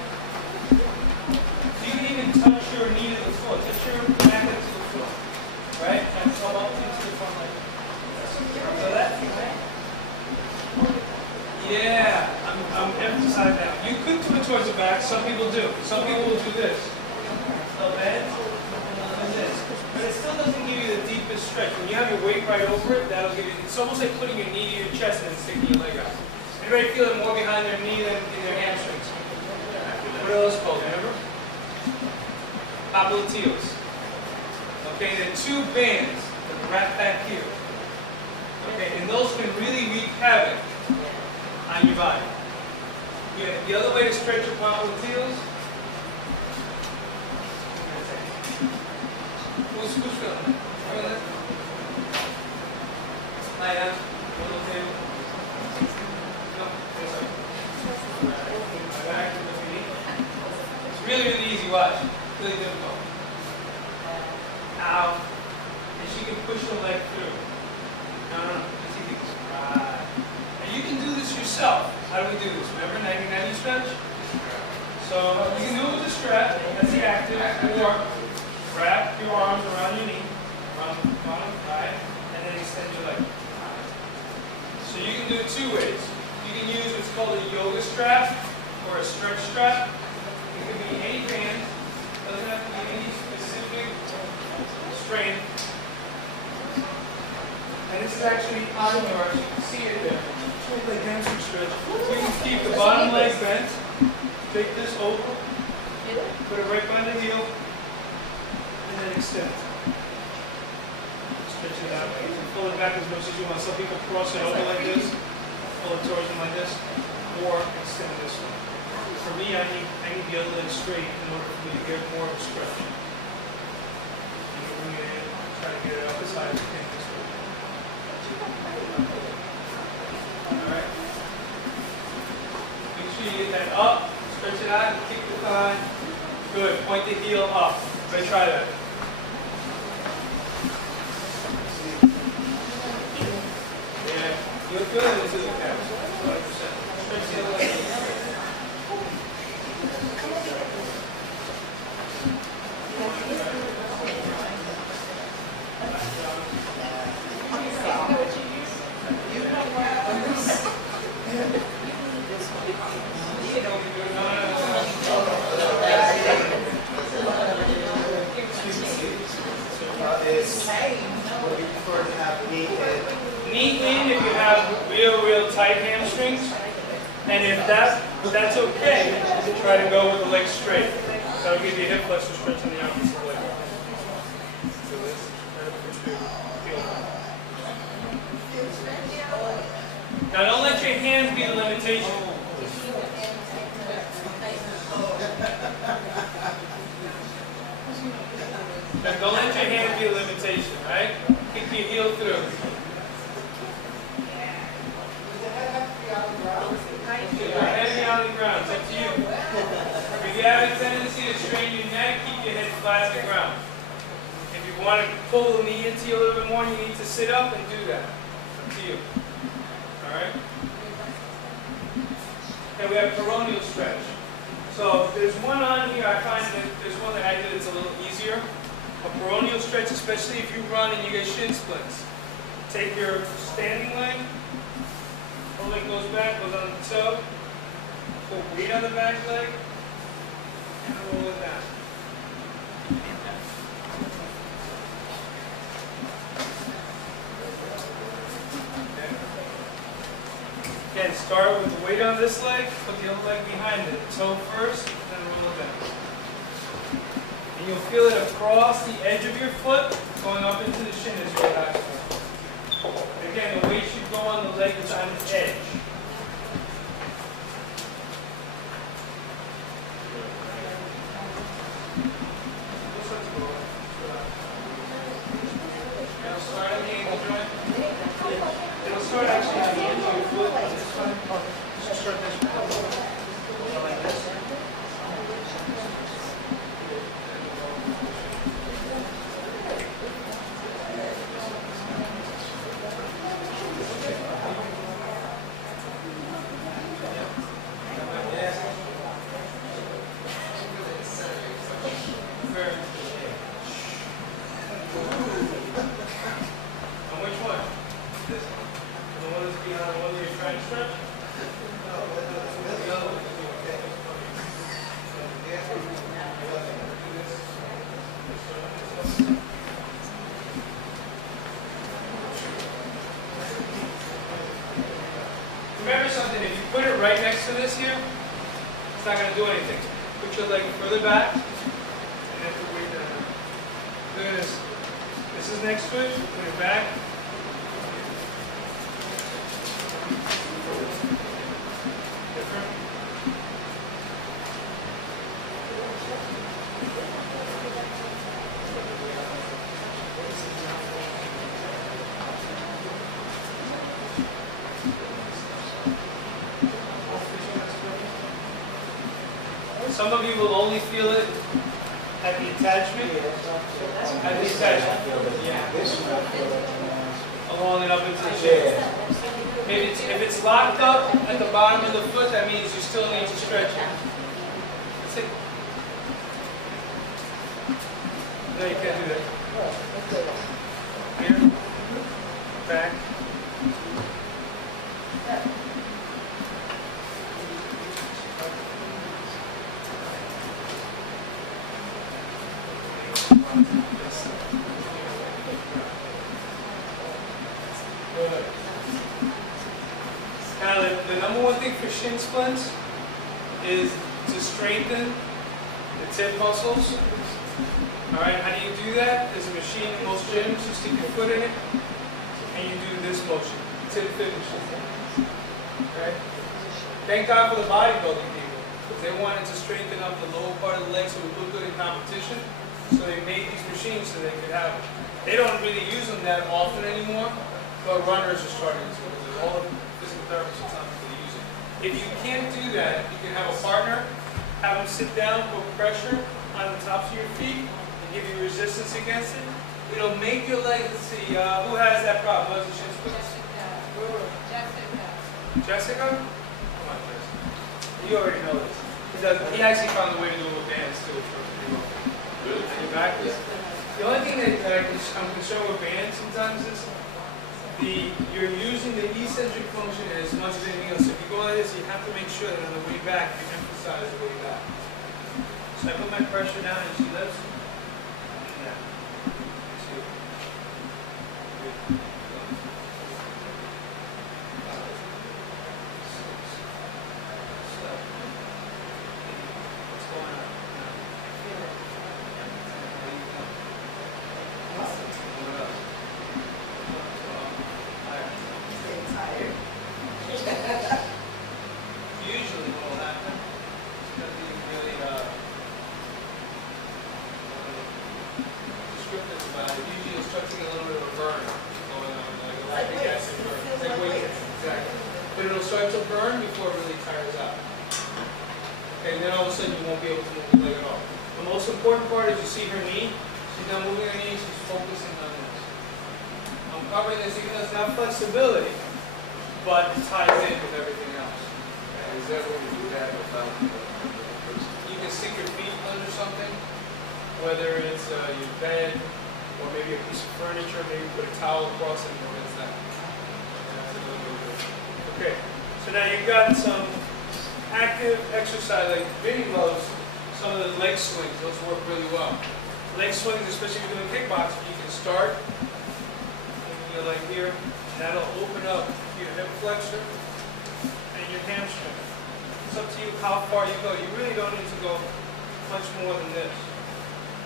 You can even touch your knee to the floor. Touch your back to the floor. Right? And come up into the front leg. So that? Yeah. I'm emphasizing that. You could do it towards the back. Some people do. Some people will do this. They'll bend and this. But it still doesn't give you the deepest stretch. When you have your weight right over it, that'll give you, it's almost like putting your knee to your chest and then sticking your leg out. Anybody feel it more behind their knee than in their hamstrings? What are those called, remember? Popliteals. Okay, they're two bands that wrap back here. Okay, and those can really wreak havoc on your body. Yeah, the other way to stretch your popliteals. Who's feeling it? Lie down. On the table. No, that's right. My back, look at me. It's really easy, watch. Really difficult. Ow. And she can push the leg through. No. It's easy. Right. And you can do this yourself. How do we do this? Remember 90-90 stretch? So you can do it with a strap. That's the active. Or wrap your arms around your knee, around the bottom, right, and then extend your leg. So you can do it 2 ways. You can use what's called a yoga strap or a stretch strap. It can be any band. It doesn't have to be any specific strength. And this is actually on yours. You can see it there. It's like hamstring stretch. So you can keep the bottom leg bent. Take this over. Put it right behind the heel. And then extend. Stretch it out. You can pull it back as much as you want. Some people cross it over like this, pull it towards them like this, or extend this way. For me, I need the other leg straight in order for me to get more of a stretch. You can bring it in, try to get it up as high as you can this way. Alright. Make sure you get that up, stretch it out, and kick the thigh. Good. Point the heel up. Let's try that. Yeah, you'll feel it into the calves. 100%. Stretch the other leg. Would you prefer to have knee in? Knee in if you have real tight hamstrings. And if that's okay, try to go with the legs straight. That'll give you a hip flexor stretch on the opposite leg. So this, now don't let your hands be the limitation. Now don't let your hands be a limitation, right? Kick your heel through. Your head be on the ground. It's up to you. If you have a tendency to strain your neck, keep your head flat on the ground. If you want to pull the knee into you a little bit more, you need to sit up and do that. Up to you. Alright? Okay, we have peroneal stretch. So there's one on here, I find that there's one that I did that's a little easier. A peroneal stretch, especially if you run and you get shin splints. Take your standing leg, whole leg goes back, goes on the toe, put weight on the back leg, and roll it down. Again, start with the weight on this leg, put the other leg behind it. Toe first, then roll it down. And you'll feel it across the edge of your foot, going up into the shin as you relax. Again, the weight should go on the leg that's on the edge. It'll start at the ankle joint. It'll start actually at the end of your foot. Just start this way. Like this. On which one? This one. The one that's behind the one that you're trying to stretch? The other one. Remember something, if you put it right next to this here, it's not going to do anything. Put your leg further back, and then put weight down. Look at this. This is next to it, put it back. Different. Some of you will only feel it at the attachment. At the attachment. Along and up into the shin. If it's locked up at the bottom of the foot, that means you still need to stretch it. That's it. No, you can't do that. Here. Back. Now, the number one thing for shin splints is to strengthen the tib muscles. All right, how do you do that? There's a machine in most gyms. You stick your foot in it, and you do this motion, tib fitness. Okay. Thank God for the bodybuilding people, because they wanted to strengthen up the lower part of the leg so we look good in competition. So they made these machines so they could have them. They don't really use them that often anymore, but runners are starting to. All of physical therapists are telling people to use it. If you can't do that, you can have a partner, have them sit down, put pressure on the tops of your feet, and give you resistance against it. It'll make your legs, let's see, who has that problem? Who has the shin splints? Jessica? Come on, Jessica. You already know this. He actually found a way to do it with bands too. Really? And your back is. The only thing that I'm concerned with bands sometimes is you're using the eccentric function as much as anything else. If you go like this, you have to make sure that on the way back, you emphasize the way back. So I put my pressure down and she lifts. Yeah. Good. What's going on? Usually what will happen is going to be really descriptive about it. Usually you'll start to get a little bit of a burn going on, like a lactic acid burn. It's like weight, exactly. But it'll start to burn before it really tires out. Okay, and then all of a sudden you won't be able to move the leg at all. The most important part is you see her knee. She's not moving her knee, she's focusing on this. I'm covering this even though it's not flexibility, but it ties in with everything else. Is that when you do that without the first can stick your feet under something, whether it's your bed or maybe a piece of furniture, maybe put a towel across it and prevents that. That's a little bit good. Okay, so now you've got some active exercise, like Vinny loves some of the leg swings. Those work really well. Leg swings, especially if you're doing kickboxing, you can start like here, and that'll open up your hip flexor and your hamstring. It's up to you how far you go. You really don't need to go much more than this.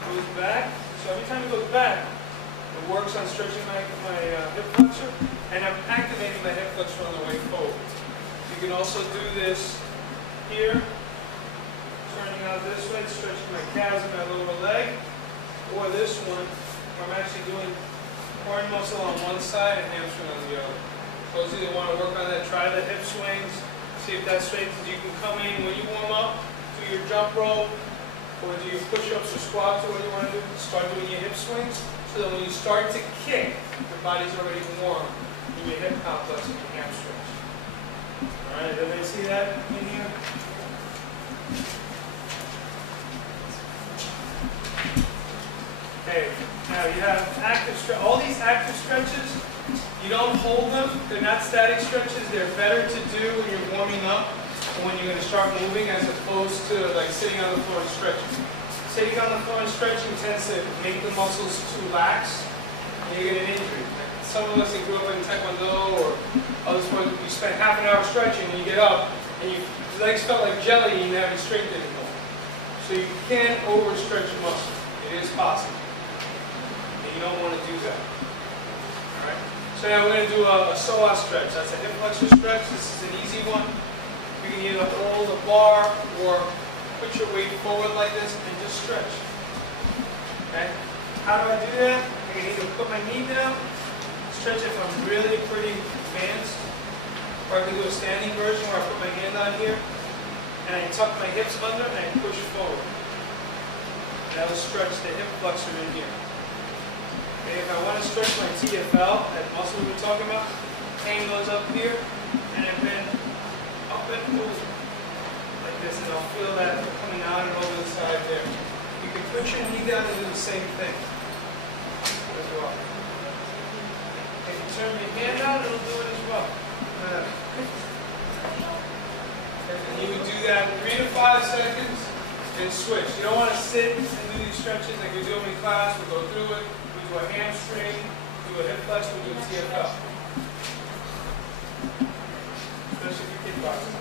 Goes back, so every time it goes back, it works on stretching my hip flexor, and I'm activating my hip flexor on the way forward. You can also do this here, turning out this way, stretching my calves and my lower leg, or this one, where I'm actually doing core muscle on one side and hamstring on the other. Those of you that want to work on that, try the hip swings, see if that straightens. You can come in when you warm up, do your jump rope, or do your push-ups or squats, or what you want to do, start doing your hip swings, so that when you start to kick, your body's already warm in your hip complex and your hamstrings. Alright, everybody see that in here? Okay, now you have active stretch. All these active stretches, you don't hold them. They're not static stretches. They're better to do when you're warming up and when you're going to start moving, as opposed to like sitting on the floor and stretching. Sitting on the floor and stretching tends to make the muscles too lax, and you get an injury. Like some of us that grew up in Taekwondo or other sports, you spend half an hour stretching and you get up and your legs felt like jelly and you haven't straightened anymore. So you can't overstretch your muscle. It is possible. You don't want to do that. Alright? So now we're going to do a psoas stretch. That's a hip flexor stretch. This is an easy one. You can either hold a bar or put your weight forward like this and just stretch. Okay? How do I do that? I can either put my knee down, stretch if I'm really pretty advanced, or I can do a standing version where I put my hand on here and I tuck my hips under and I push forward. That'll stretch the hip flexor in here. Okay, if I want to stretch my TFL, that muscle we were talking about, hang those up here, and then bend up and move like this, and I'll feel that coming out and over the side there. You can put your knee down and do the same thing as well. If you turn your hand out, it'll do it as well. And you would do that 3 to 5 seconds, then switch. You don't want to sit and do these stretches like we do in class. We'll go through it. Do a hamstring, do a hip flex, we'll do a TFL. Especially if you're kickboxing.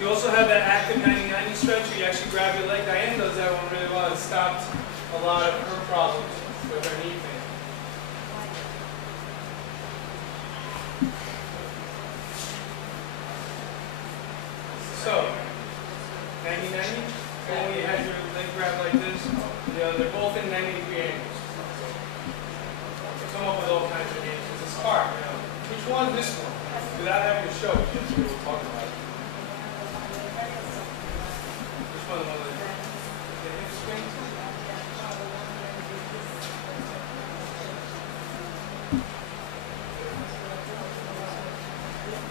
You also have that active 90-90 stretch where you actually grab your leg. Diane does that one really well. It stopped a lot of her problems with her knee pain. So, 90-90, and when you have your leg grabbed like this, they're both in 90-degree angles. You come up with all kinds of names because it's hard, you know. Which one? This one. Without having to show it, that's what we're talking about. Which one? The hip swing?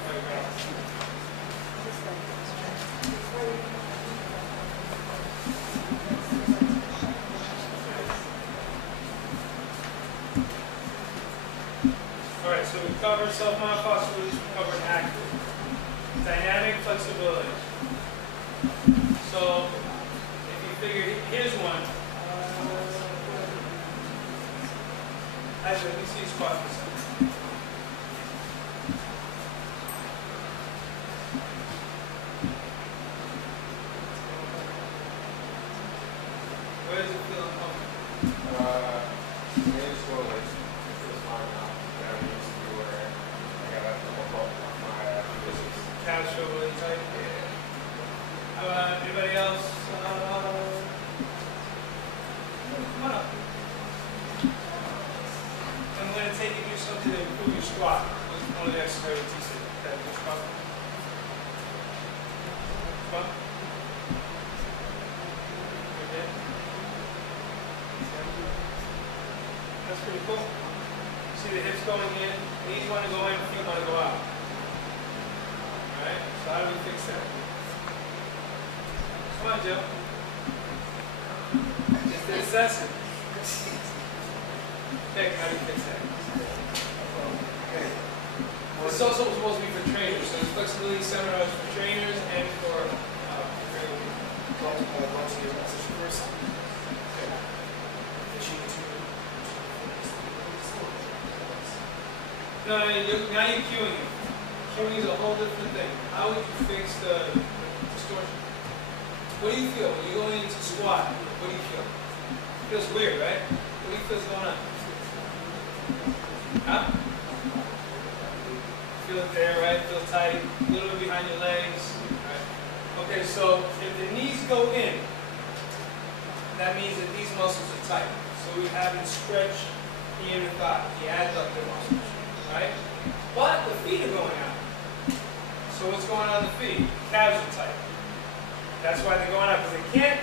There we go. Alright, so we covered self-modified release, we covered active. Dynamic flexibility. So, if you figure, here's one. Actually, let me see squat this time. Where does it feel uncomfortable? Calves feel really tight. Anybody else? Come on up. I'm going to take you through something to improve your squat. One of the exercises we teach you that you squat. Squat. Okay. That's pretty cool. See the hips going in, knees want to go in, feet want to go out. Alright, so how do we fix that? Come on, Joe. Just did a session. Nick, how do you fix that? This is also supposed to be for trainers, so there's flexibility seminars for trainers and for No, now you're cueing it. Cueing is a whole different thing. How would you fix the distortion? What do you feel when you're going into squat? What do you feel? It feels weird, right? What do you feel is going on? Huh? Feel it there, right? Feel tight. A little bit behind your legs. Right? Okay, so if the knees go in, that means that these muscles are tight. So we haven't stretched the inner thigh, the adductor muscles. Right? But the feet are going out. So what's going on in the feet? Calves are tight. That's why they're going out, because they can't.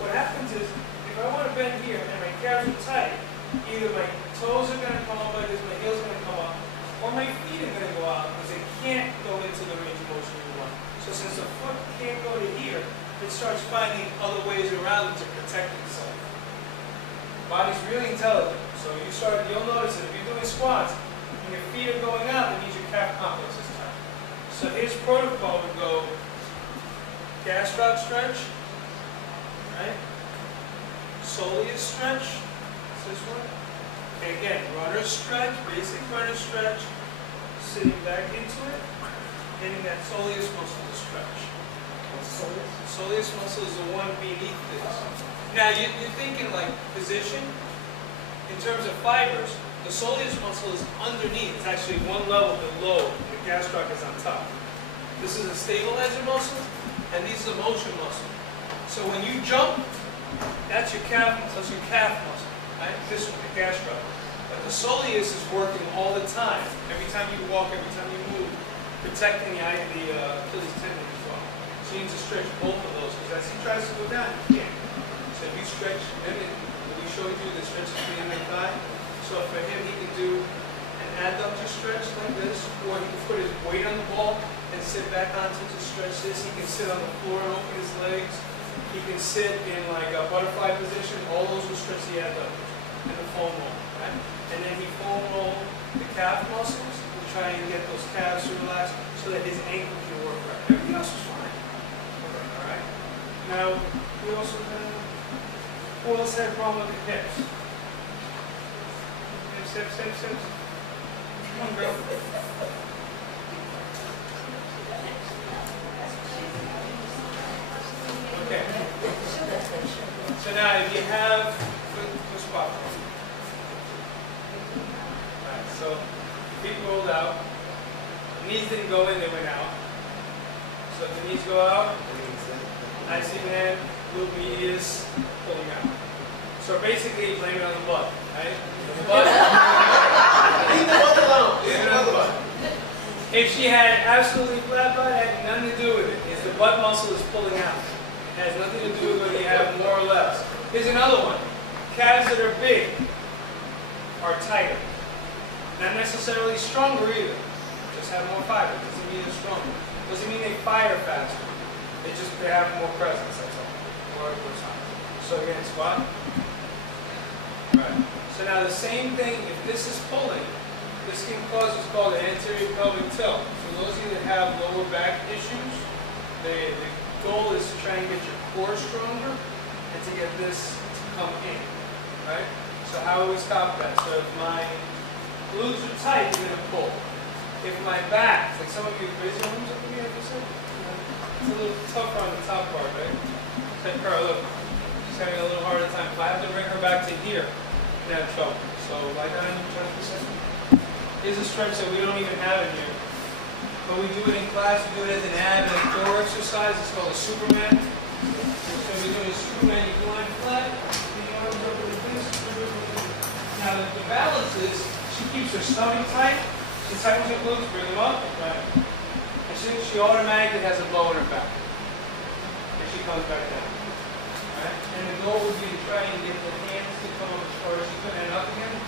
What happens is, if I want to bend here and my calves are tight, either my toes are going to come up like this, my heels are going to come up, or my feet are going to go out because they can't go into the range of motion you want. So since the foot can't go to here, it starts finding other ways around it to protect itself. Body's really intelligent. So you'll notice that if you're doing squats, and your feet are going out, that means your calf complex is tight. So his protocol would go gastroc stretch, right? Soleus stretch, it's this one. Okay, again, runner stretch, basic runner stretch, sitting back into it, getting that soleus muscle to stretch. What's soleus? Soleus muscle is the one beneath this. Now, you're thinking like position, in terms of fibers, the soleus muscle is underneath. It's actually one level below. The gastroc is on top. This is a stabilizer muscle, and these are the motion muscle. So when you jump, that's your calf muscle, right? This one, the gastroc. But the soleus is working all the time. Every time you walk, every time you move, protecting the Achilles tendon as well. So you need to stretch both of those, because as he tries to go down, you can't. So if you stretch, we showed you the stretches for the inner thigh. So for him, he can do an adductor stretch like this, or he can put his weight on the ball and sit back onto to stretch this. He can sit on the floor and open his legs. He can sit in like a butterfly position. All those will stretch the adductors and the foam roll, right? And then he foam roll the calf muscles to try and get those calves to relax so that his ankle can work right. Everything else is fine. All right. Now we also who else had a problem with the hips? Hips. Come on, girl. Okay. So now, if you have the squat. Alright, so feet rolled out. The knees didn't go in, they went out. So if the knees go out, nicely man, glute medius, pulling out. So basically, blame it on the butt, right? The butt. Leave the butt alone. Leave the butt alone. If she had absolutely flat butt, it had nothing to do with it. It's the butt muscle is pulling out. It has nothing to do with whether you have more or less. Here's another one. Calves that are big are tighter. Not necessarily stronger either. Just have more fiber. Doesn't mean they're stronger. Doesn't mean they fire faster. They have more presence, that's all. More time. So again, squat. Right. So now the same thing, if this is pulling, this can cause what's called an anterior pelvic tilt. So those of you that have lower back issues, the goal is to try and get your core stronger and to get this to come in. Right? So how do we stop that? So if my glutes are tight, you're going to pull. If my back, like some of you raise your arms up again, it's a little tougher on the top part, right? Take her, look. She's having a little harder time. If I have to bring her back to here, I'm going to have trouble. So lie down and try to percent. Here's a stretch that we don't even have in here. When we do it in class, we do it as an ab and a core exercise. It's called a Superman. So we're doing a Superman, you lie flat, the arms up like this. Now the balance is, she keeps her stomach tight, she tightens her glutes, bring them up, right? And she automatically has a blow in her back. And she comes back down. Right? And the goal would be to try and get the hands to come up as far as you can and up again.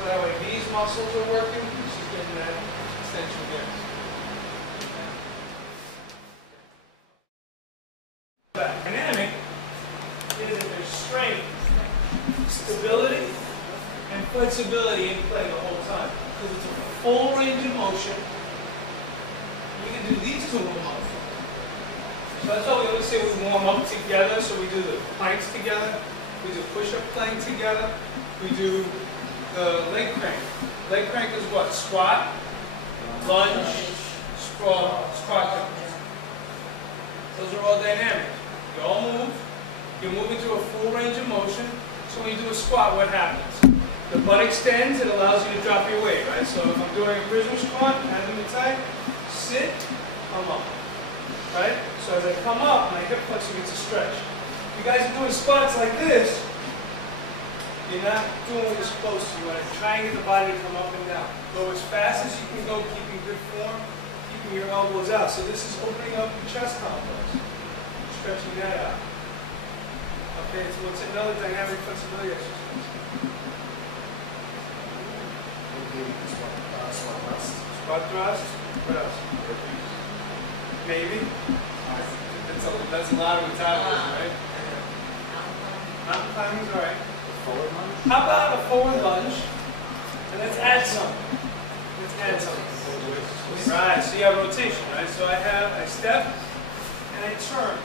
So that way these muscles are working, she's getting that extension there. Back. stability and flexibility in play the whole time. Because it's a full range of motion. We can do these two warm up. So that's why we always say we warm up together. So we do the planks together. We do push-up plank together. We do the leg crank. Leg crank is what? Squat, lunge, squat crank. Those are all dynamic. You all move. You're moving to a full range of motion. So when you do a squat, what happens? The butt extends. It allows you to drop your weight, right? So if I'm doing a prisoner squat, hands on the tight, sit, come up, right? So as I come up, my hip flexor gets a stretch. If you guys are doing squats like this, you're not doing what you're supposed to. You want to try and get the body to come up and down. Go as fast as you can go, keeping good form, keeping your elbows out. So this is opening up your chest complex, stretching that out. Okay, so what's another dynamic flexibility exercise? Squat thrust. What else? Maybe. That's a lot of metabolism, right? Mountain climbing's all right. Forward lunge? How about a forward lunge? And let's add some. Let's add some. Right, so you have rotation, right? So I step and I turn.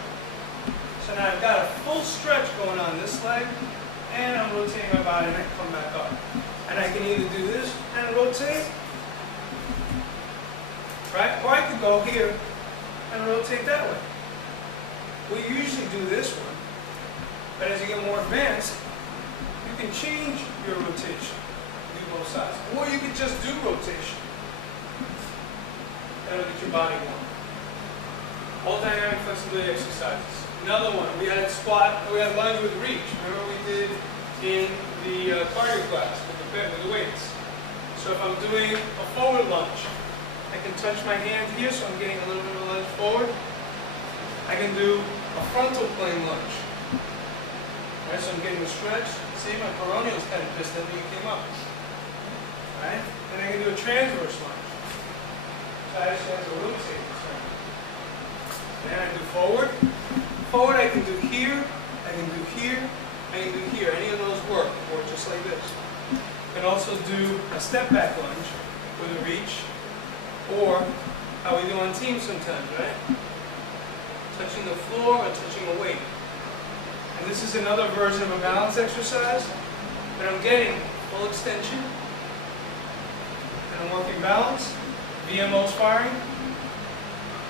So now I've got a full stretch going on this leg, and I'm rotating my body and I come back up. And I can either do this and rotate, right? Or I could go here and rotate that way. We usually do this one, but as you get more advanced, you can change your rotation, do both sides. Or you can just do rotation. That'll get your body warm. All dynamic flexibility exercises. Another one, we had lunge with reach. Remember we did in the cardio class with the weights. So if I'm doing a forward lunge, I can touch my hand here, so I'm getting a little bit of a lunge forward. I can do a frontal plane lunge. Right, so I'm getting a stretch. See, my peroneal is kind of pissed at me, it came up. Right? And I can do a transverse lunge. So I actually have to rotate and turn. Then I do forward. Forward I can do here, I can do here, I can do here. Any of those work, or just like this. You can also do a step back lunge with a reach, or how we do on teams sometimes, right? Touching the floor or touching a weight. And this is another version of a balance exercise, but I'm getting full extension, and I'm working balance, VMO's firing.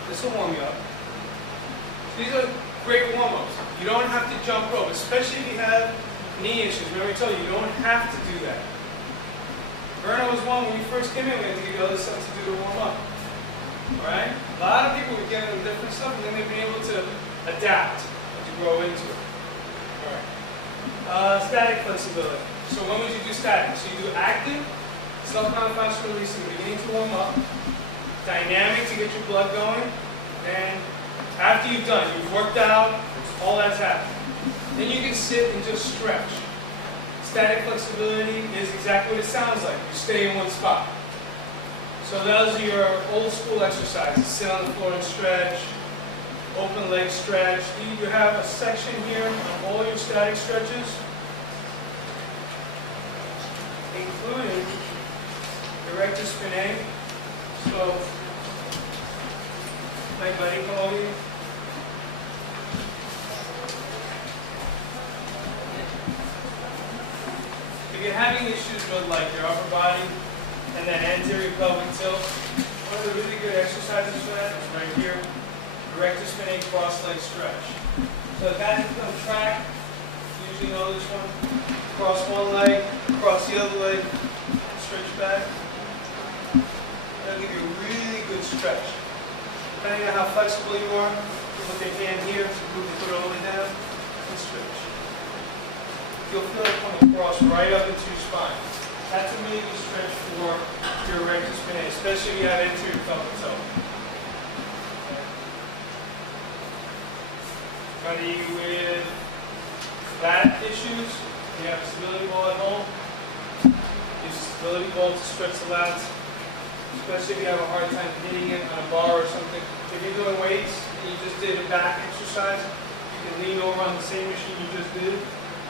This will warm you up. These are great warm-ups. You don't have to jump rope, especially if you have knee issues. Remember I told you, you don't have to do that. Verna was one when you first came in, we had to give you other stuff to do to warm up. Alright? A lot of people were giving them different stuff and then they've been able to adapt and to grow into it. Alright. Static flexibility. So when would you do static? So you do active, self-confined release in the beginning to warm up, dynamic to get your blood going, and after you've done, you've worked out, all that's happened. Then you can sit and just stretch. Static flexibility is exactly what it sounds like. You stay in one spot. So those are your old school exercises. Sit on the floor and stretch, open leg stretch. You have a section here on all your static stretches, including the rectus spinae. So, my buddy, come over here. If you're having issues with like your upper body and then anterior pelvic tilt, one of the really good exercises for that is right here, the rectus spinae cross leg stretch. So the guys who come track usually know this one. Cross one leg, cross the other leg, stretch back. That'll give you a really good stretch. Depending on how flexible you are, you put your hand here, so you can put it all the way down and stretch. You'll feel it come across right up into your spine. That's a really good stretch for your rectus spinae, especially if you have anterior pelvic tilt. Anybody with lat issues, you have a stability ball at home, use a stability ball to stretch the lats, especially if you have a hard time hitting it on a bar or something. If you're doing weights and you just did a back exercise, you can lean over on the same machine you just did.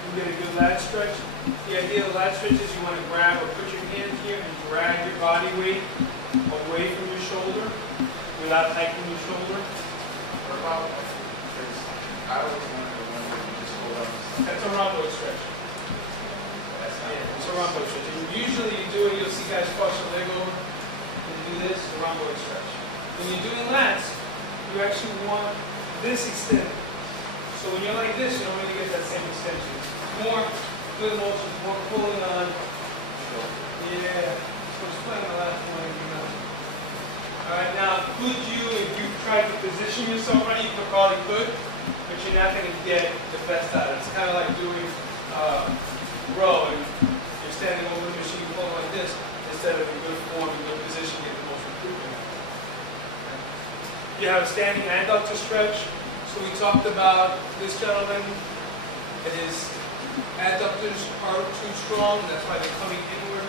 You get a good lat stretch. The idea of lat stretch is you want to grab or put your hand here and drag your body weight away from your shoulder without hiking your shoulder. What about, because I always wanted the one where you just hold up. That's a rhomboid stretch. That's not. Yeah, it's a rhomboid stretch. And usually you do it, you'll see guys cross your leg over and do this, a rhomboid stretch. When you're doing lats, you actually want this extended. So when you're like this, you don't really get that same extension. It's more good motion, more pulling on. Yeah. So it's playing the last one, you know. Alright, now could you, if you tried to position yourself right, you probably could, but you're not going to get the best out of it. It's kind of like doing row, and you're standing over the machine pulling like this, instead of in good form, in good position, get the most improvement. You have a standing adductor stretch. So we talked about this gentleman, and his adductors are too strong, that's why they're coming inward.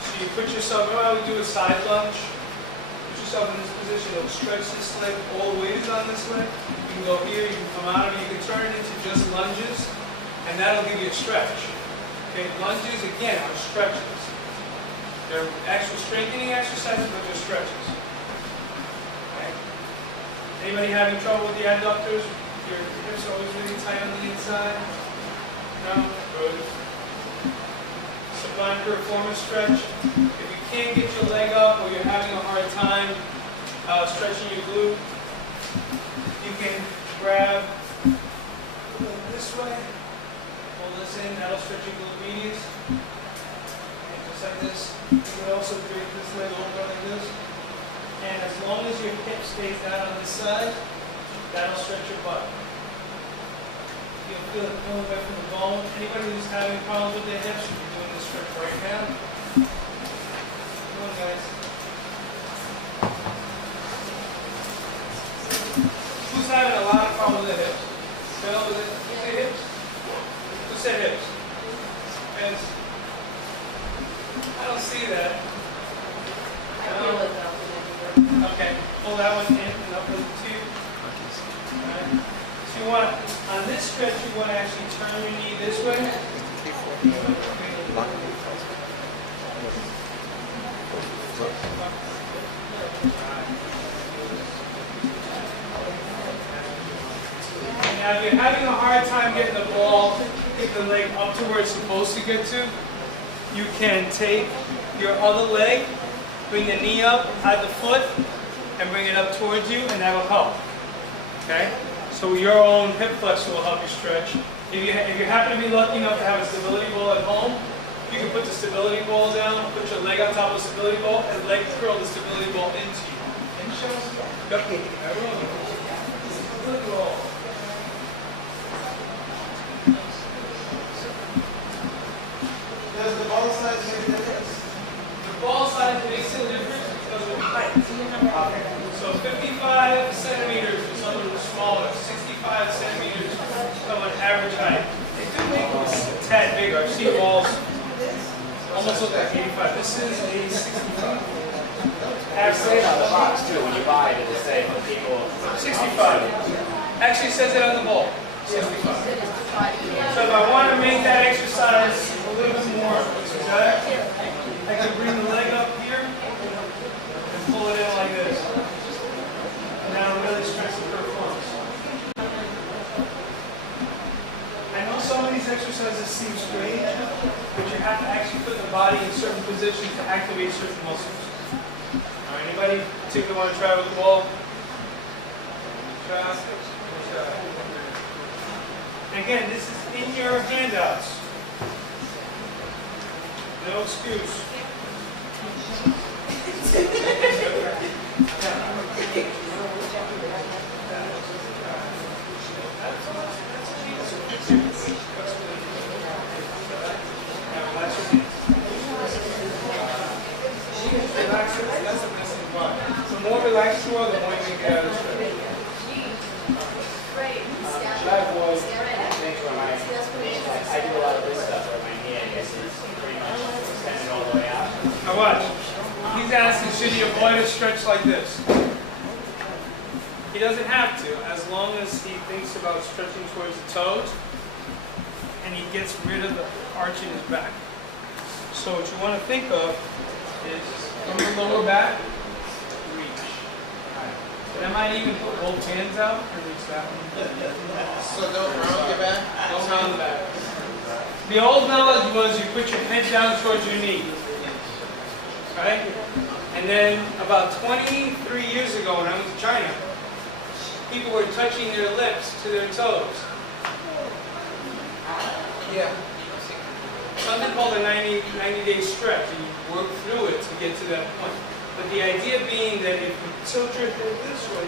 So you put yourself, remember how we do a side lunge? Put yourself in this position, it'll stretch this leg, all the weight is on this leg. You can go here, you can come out of it, you can turn it into just lunges, and that'll give you a stretch. Okay, lunges, again, are stretches. They're actual strengthening exercises, but they're stretches. Anybody having trouble with the adductors? Your hips are always really tight on the inside? No? Good. Sublime performance stretch. If you can't get your leg up or you're having a hard time stretching your glute, you can grab this way, pull this in, that'll stretch your glute medius. And just like this. You can also create this leg over like this. And as long as your hip stays down on this side, that'll stretch your butt. You'll feel it pulling away from the bone. Anybody who's having problems with their hips should be doing this stretch right now. Come on, guys. Who's having a lot of problems with their hips? Bill, who said hips? Who said hips? Hands. I don't see that. Okay, pull that one in and up with the two. Right. So you want, on this stretch, you want to actually turn your knee this way. Now, if you're having a hard time getting the ball, get the leg up to where it's supposed to get to, you can take your other leg, bring the knee up at the foot, and bring it up towards you, and that will help. Okay? So your own hip flexor will help you stretch. If you happen to be lucky enough to have a stability ball at home, you can put the stability ball down, put your leg on top of the stability ball, and leg curl the stability ball into you. Yep. Good roll. Does the ball size make a difference? The ball size makes a difference because of height. So 55 centimeters for someone who's smaller, 65 centimeters for someone average height. They do make them a tad bigger. I've seen balls almost look like 85. This is a 65. Have say it on the box too when you buy it. Does it say for people? 65. Actually, it says it on the ball. 65. So if I want to make that exercise a little bit more exotic, I can bring the leg up here and pull it in like this. And that'll really stretch the performance. I know some of these exercises seem strange, but you have to actually put the body in certain positions to activate certain muscles. All right, anybody particularly want to try with the ball? Try. Again, this is in your handouts. No excuse. The more relaxed you are, the more you can get out of the stretch. I do a lot of this stuff where my knee, I guess, is pretty much extended all the way out. Now watch. He's asking, should he avoid a stretch like this? He doesn't have to, as long as he thinks about stretching towards the toes. and he gets rid of the arch in his back. So what you want to think of is from the lower back, reach. And I might even put both hands out and reach that one. So don't round your back? Don't round the back. The old knowledge was you put your head down towards your knee. Right? And then about 23 years ago when I went to China, people were touching their lips to their toes. Yeah. Something called a 90-day stretch, and you work through it to get to that point. But the idea being that if you tilt your head this way,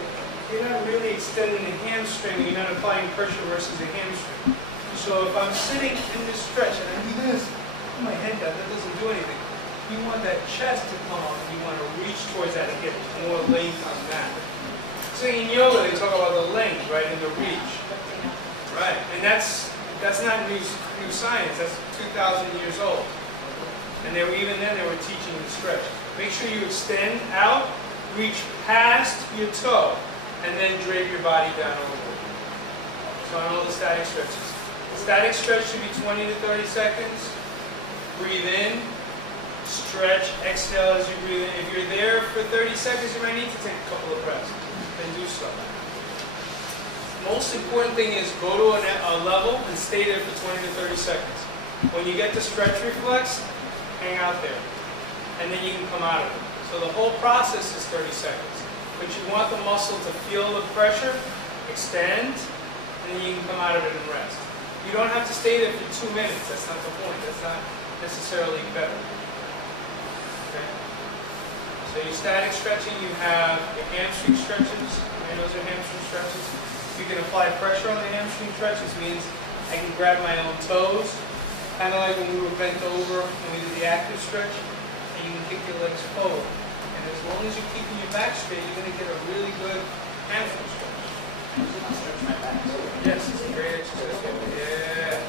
you're not really extending the hamstring, you're not applying pressure versus the hamstring. So if I'm sitting in this stretch and I do this, put my head down, that doesn't do anything. You want that chest to come up, and you want to reach towards that and get more length on that. So in yoga, they talk about the length, right, and the reach. Right, and that's not new science, that's 2,000 years old. And they were, even then they were teaching the stretch. Make sure you extend out, reach past your toe, and then drape your body down over. So on all the static stretches. Static stretch should be 20 to 30 seconds. Breathe in, stretch, exhale as you breathe in. If you're there for 30 seconds, you might need to take a couple of breaths. Then do so. Most important thing is go to a level and stay there for 20 to 30 seconds. When you get the stretch reflex, hang out there. And then you can come out of it. So the whole process is 30 seconds. But you want the muscle to feel the pressure, extend, and then you can come out of it and rest. You don't have to stay there for 2 minutes. That's not the point. That's not necessarily better. Okay? So your static stretching, you have your hamstring stretches. And those are hamstring stretches. You can apply pressure on the hamstring stretches. Means I can grab my own toes, kind of like when we were bent over when we did the active stretch, and you can kick your legs forward. And as long as you're keeping your back straight, you're going to get a really good hamstring stretch. Stretch my back. Yes, it's a great exercise. Yeah.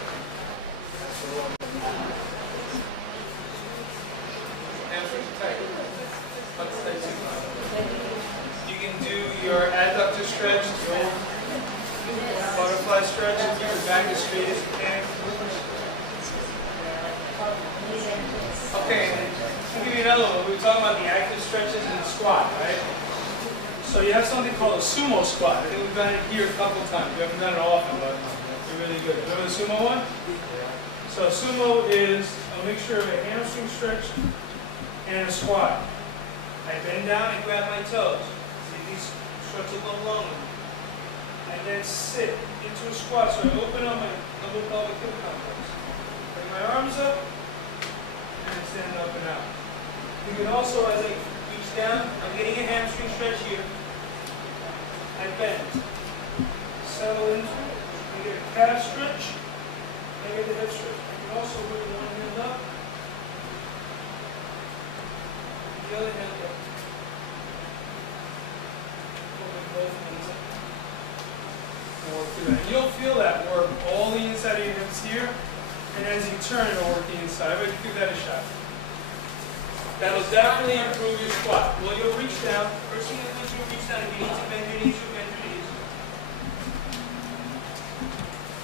Hamstrings are tight. What's tight? You can do your adductor stretch, the old butterfly stretch, and keep your back as straight as you can. Okay, I'll give you another one. We were talking about the active stretches and the squat, right? So you have something called a sumo squat. I think we've done it here a couple times. We haven't done it often, but it's really good. Remember the sumo one? So sumo is a mixture of a hamstring stretch and a squat. I bend down and grab my toes. See, these stretch a little longer. And then sit into a squat. So I open up my lumbar pelvic hip complex. Bring my arms up and stand up and out. You can also, as I reach down, I'm getting a hamstring stretch here. I bend. Settle into it. I get a calf stretch. I get the hip stretch. I can also put one hand up. The other hand up. Put both hands up. And work through that. And you'll feel that work all the inside of your hips here. And as you turn, it'll work the inside. But give that a shot. That'll definitely improve your squat. Well, you'll reach down. First thing you'll do is you'll reach down. If you need to bend your knees, you'll bend your knees.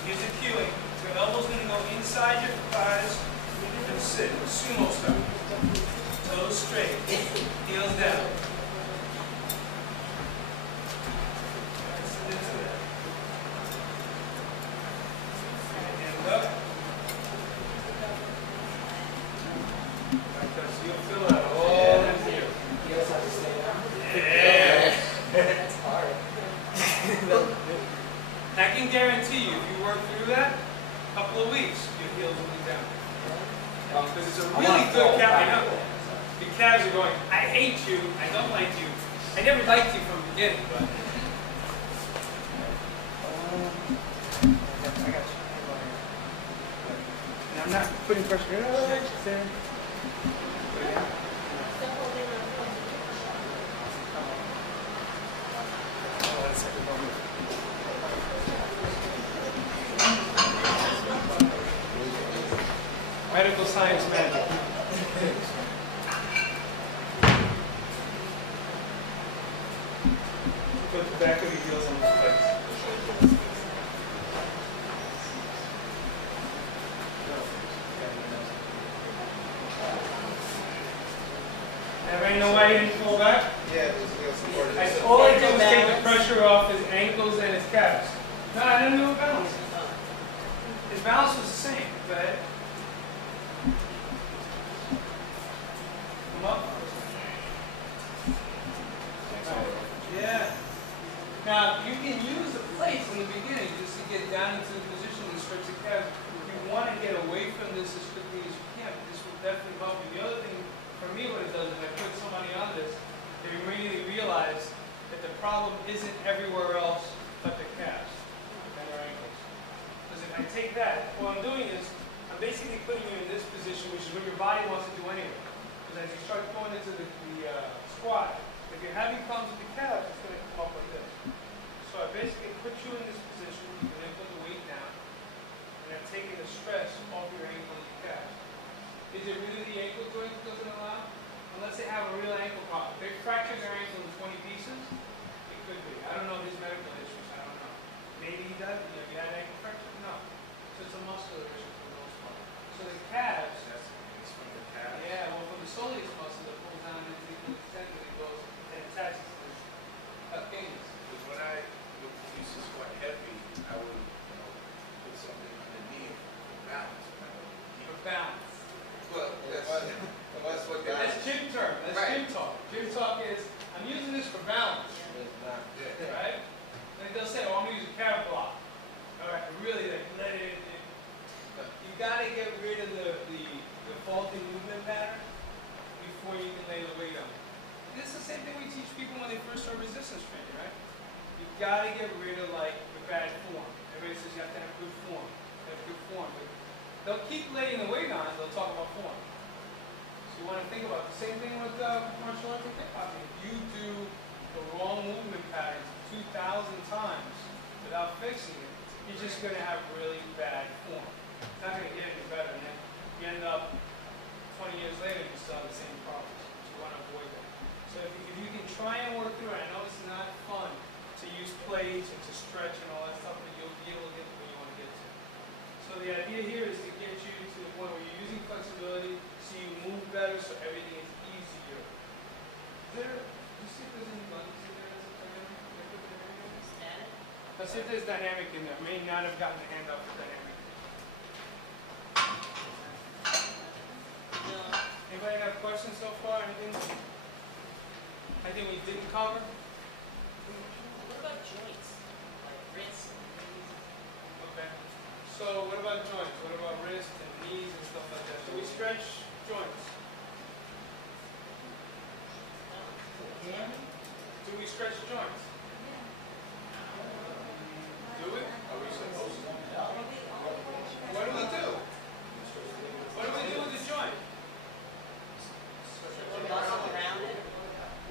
Here's the cueing. Your elbow's going to go inside your thighs and sit. Sumo style. Toes straight. Heels down. Sit into that. Hand up. So you'll feel that all in here. You guys have to stay down. Yeah. That's hard. I can guarantee you, if you work through that, a couple of weeks, your heels will be down. Because it's a really good calf. I know. Your calves are going, I hate you, I don't like you. I never liked you from the beginning, but. I got you. And I'm not putting pressure. There. Medical science magic. Put the back of your heels on the legs. Everybody know why he didn't fall back? Yeah, just support it. All I did was take the pressure off his ankles and his calves. No, I didn't do a balance. His balance was the same. Go ahead. Come up. Yeah. Now, you can use the plates in the beginning just to get down into the position and stretch the calves. You want to get away from this as quickly as you can. This will definitely help you. The other thing, for me, what it does is I put somebody on this, they immediately realize that the problem isn't everywhere else but the calves and their ankles. Because if I take that, what I'm doing is I'm basically putting you in this position, which is what your body wants to do anyway. Because as you start going into the squat, if you're having problems with the calves, it's going to come up like this. So I basically put you in this position, and then put the weight down, and I'm taking the stress off your ankle and your calf. Is it really the ankle joint that doesn't allow? Unless they have a real ankle problem. If they fracture their ankle in 20 pieces, it could be. I don't know his medical issues, I don't know. Maybe he does. You know, you had an ankle fracture? No. So it's a muscular issue for the most part. So the calves, It's from the calf. yeah, well, from the soleus muscle that pulls down into the Achilles tendon and goes and attaches to the Achilles. Because when I look at pieces quite heavy, I would, put something underneath for balance. For balance. Well, that's what guys. That's gym term. That's Right. gym talk. Gym talk is, I'm using this for balance, It's not. right? And they'll say, oh, I'm going to use a calf block. All right, really, like, let it in. You got to get rid of the faulty movement pattern before you can lay the weight on it. This is the same thing we teach people when they first start resistance training, right? You got to get rid of, like, the bad form. Everybody says you have to have good form. Have good form. But they'll keep laying the weight on it, they'll talk about form. So you want to think about the same thing with martial arts and kickboxing. If you do the wrong movement patterns 2,000 times without fixing it, you're just going to have really bad form. It's not going to get any better. And then you end up 20 years later, you still have the same problems. So you want to avoid that. So if you can try and work through it, I know it's not fun to use plates and to stretch and all that stuff, but you'll be able to get to where you want to get to. So the idea here is to get you to the point where you're using flexibility so you move better so everything is easier. You see if there's any buttons in there? Let's see if there's dynamic in there. I may not have gotten the hand up for dynamic. Anybody have questions so far? Anything? I think we didn't cover. What about joints? Like wrists and knees? Okay. So what about joints? What about wrists and knees and stuff like that? Do we stretch joints? Do we stretch joints? Do we? Are we supposed to? What do we do? What do we do with the joint? Muscle around it?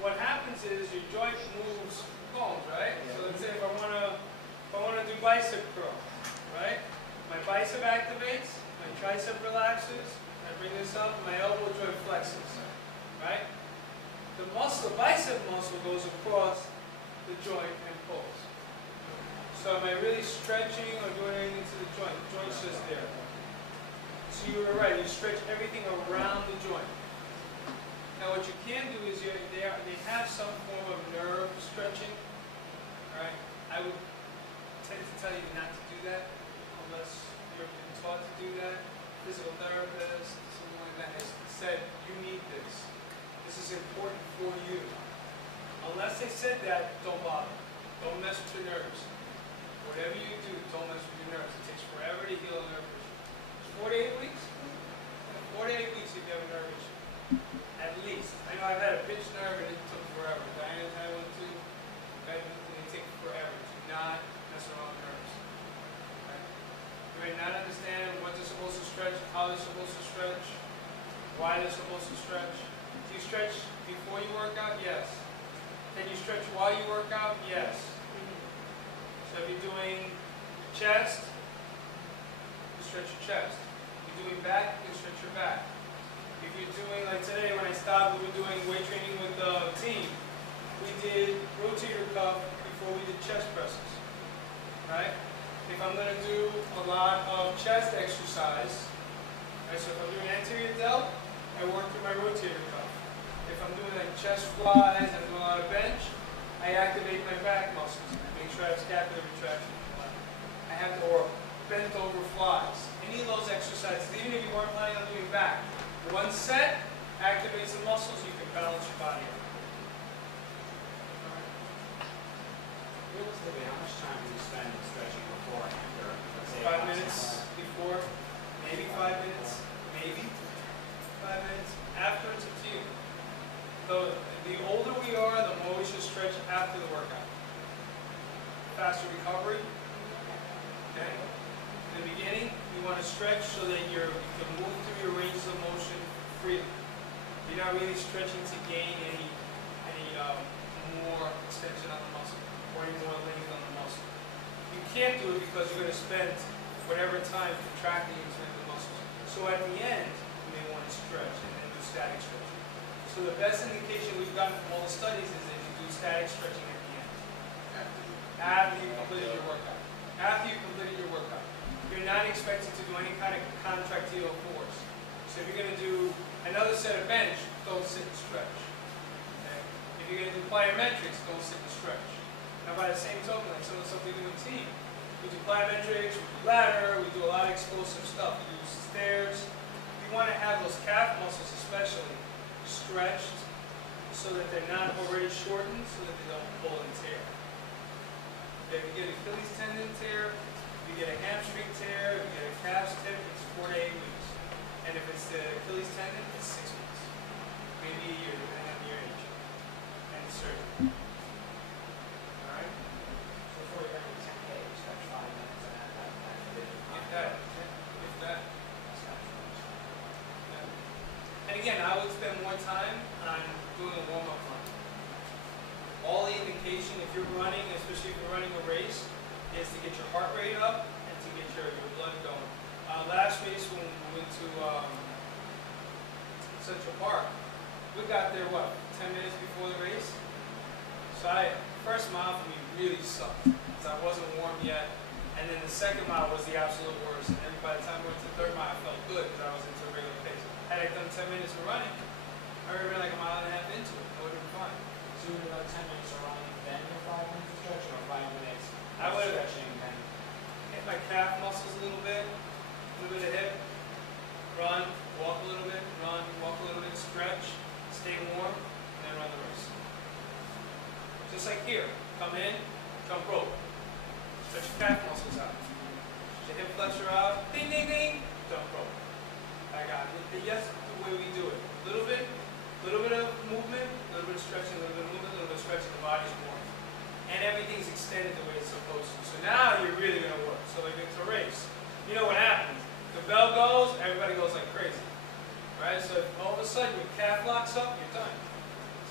What happens is your joint moves bones, right? So let's say if I want to do bicep curl, right? My bicep activates, my tricep relaxes, I bring this up, my elbow joint flexes, right? The bicep muscle goes across the joint and pulls. So am I really stretching or doing anything to the joint? The joint's just there. So you were right, you stretch everything around the joint. Now what you can do is they have some form of nerve stretching. All right? I would tend to tell you not to do that unless you're been taught to do that. Physical therapist, someone like that has said, you need this. This is important for you. Unless they said that, don't bother. Don't mess with your nerves. Whatever you do, don't mess with your nerves. It takes forever to heal a nerve issue. 48 weeks? 48 weeks if you have a nerve issue. At least. I know I've had a pinched nerve and it took forever. Diana's had one too. And it takes forever. Do not mess around with nerves. Okay? You may not understand what they're supposed to stretch, how they're supposed to stretch, why they're supposed to stretch. Do you stretch before you work out? Yes. Can you stretch while you work out? Yes. So if you're doing chest, you stretch your chest. If you're doing back, you can stretch your back. If you're doing, like today when I stopped, we were doing weight training with the team. We did rotator cuff before we did chest presses, right? If I'm going to do a lot of chest exercise, right, so if I'm doing anterior delt, I work through my rotator cuff. If I'm doing a chest flies, I'm doing a lot of bench, I activate my back muscles. I make sure I have scapular retraction. I have or bent over flies. Any of those exercises, even if you weren't planning on doing back, one set activates the muscles, you can balance your body out. Realistically, how much time do you spend stretching before and after? Let's say 5 minutes before, maybe 5 minutes, maybe 5 minutes. After, it's up to you. The older we are, the more we should stretch after the workout. Faster recovery. Okay? In the beginning, you want to stretch so that you can move through your ranges of motion freely. You're not really stretching to gain any more extension on the muscle or any more length on the muscle. You can't do it because you're going to spend whatever time contracting and expanding the muscles. So at the end, you may want to stretch and then do static stretching. So the best indication we've gotten from all the studies is that you do static stretching at the end. After you completed your workout. After you completed your workout. You're not expected to do any kind of contractile force. So if you're going to do another set of bench, don't sit and stretch. Okay? If you're going to do plyometrics, don't sit and stretch. Now by the same token, like some of the stuff we do in team, we do plyometrics, we do ladder, we do a lot of explosive stuff. We do stairs. You want to have those calf muscles especially stretched so that they're not already shortened so that they don't pull and tear. If you get Achilles tendon tear, if you get a hamstring tear, if you get a calf tip, it's 4 to 8 weeks. And if it's the Achilles tendon, it's 6 weeks. Maybe a year, depending on your age. And surgery. Alright? So before you're done with 10K, you stretch 5 minutes and add that back. If that. If that. That's not too much. And again, I would spend more time on doing a warm-up run. All the indication, if you're running, especially if you're running a race, is to get your heart rate up and to get your blood going. Last race when we went to Central Park, we got there, 10 minutes before the race? So first mile for me really sucked, because I wasn't warm yet. And then the second mile was the absolute worst. And then by the time we went to the third mile, I felt good, because I was into a regular pace. Had I done 10 minutes of running, I would have been like a mile and a half into it. I would have been fine. So you do about 10 minutes of running, then your 5 minutes of stretching, or 5 minutes I would have stretching, then hit my calf muscles a little bit of hip, run, walk a little bit, run, walk a little bit, stretch, stay warm, and then run the race. Just like here, come in, jump rope, stretch your calf muscles out, stretch your hip flexor out, ding, ding, ding, jump rope. I got it. Yes, the way we do it. A little bit of movement, a little bit of stretching, a little bit of movement, a little bit of stretching, the body's warm. And everything's extended the way it's supposed to. So now you're really going to work. So like it's a race. You know what happens? The bell goes, everybody goes like crazy. Right? So if all of a sudden your calf locks up, you're done.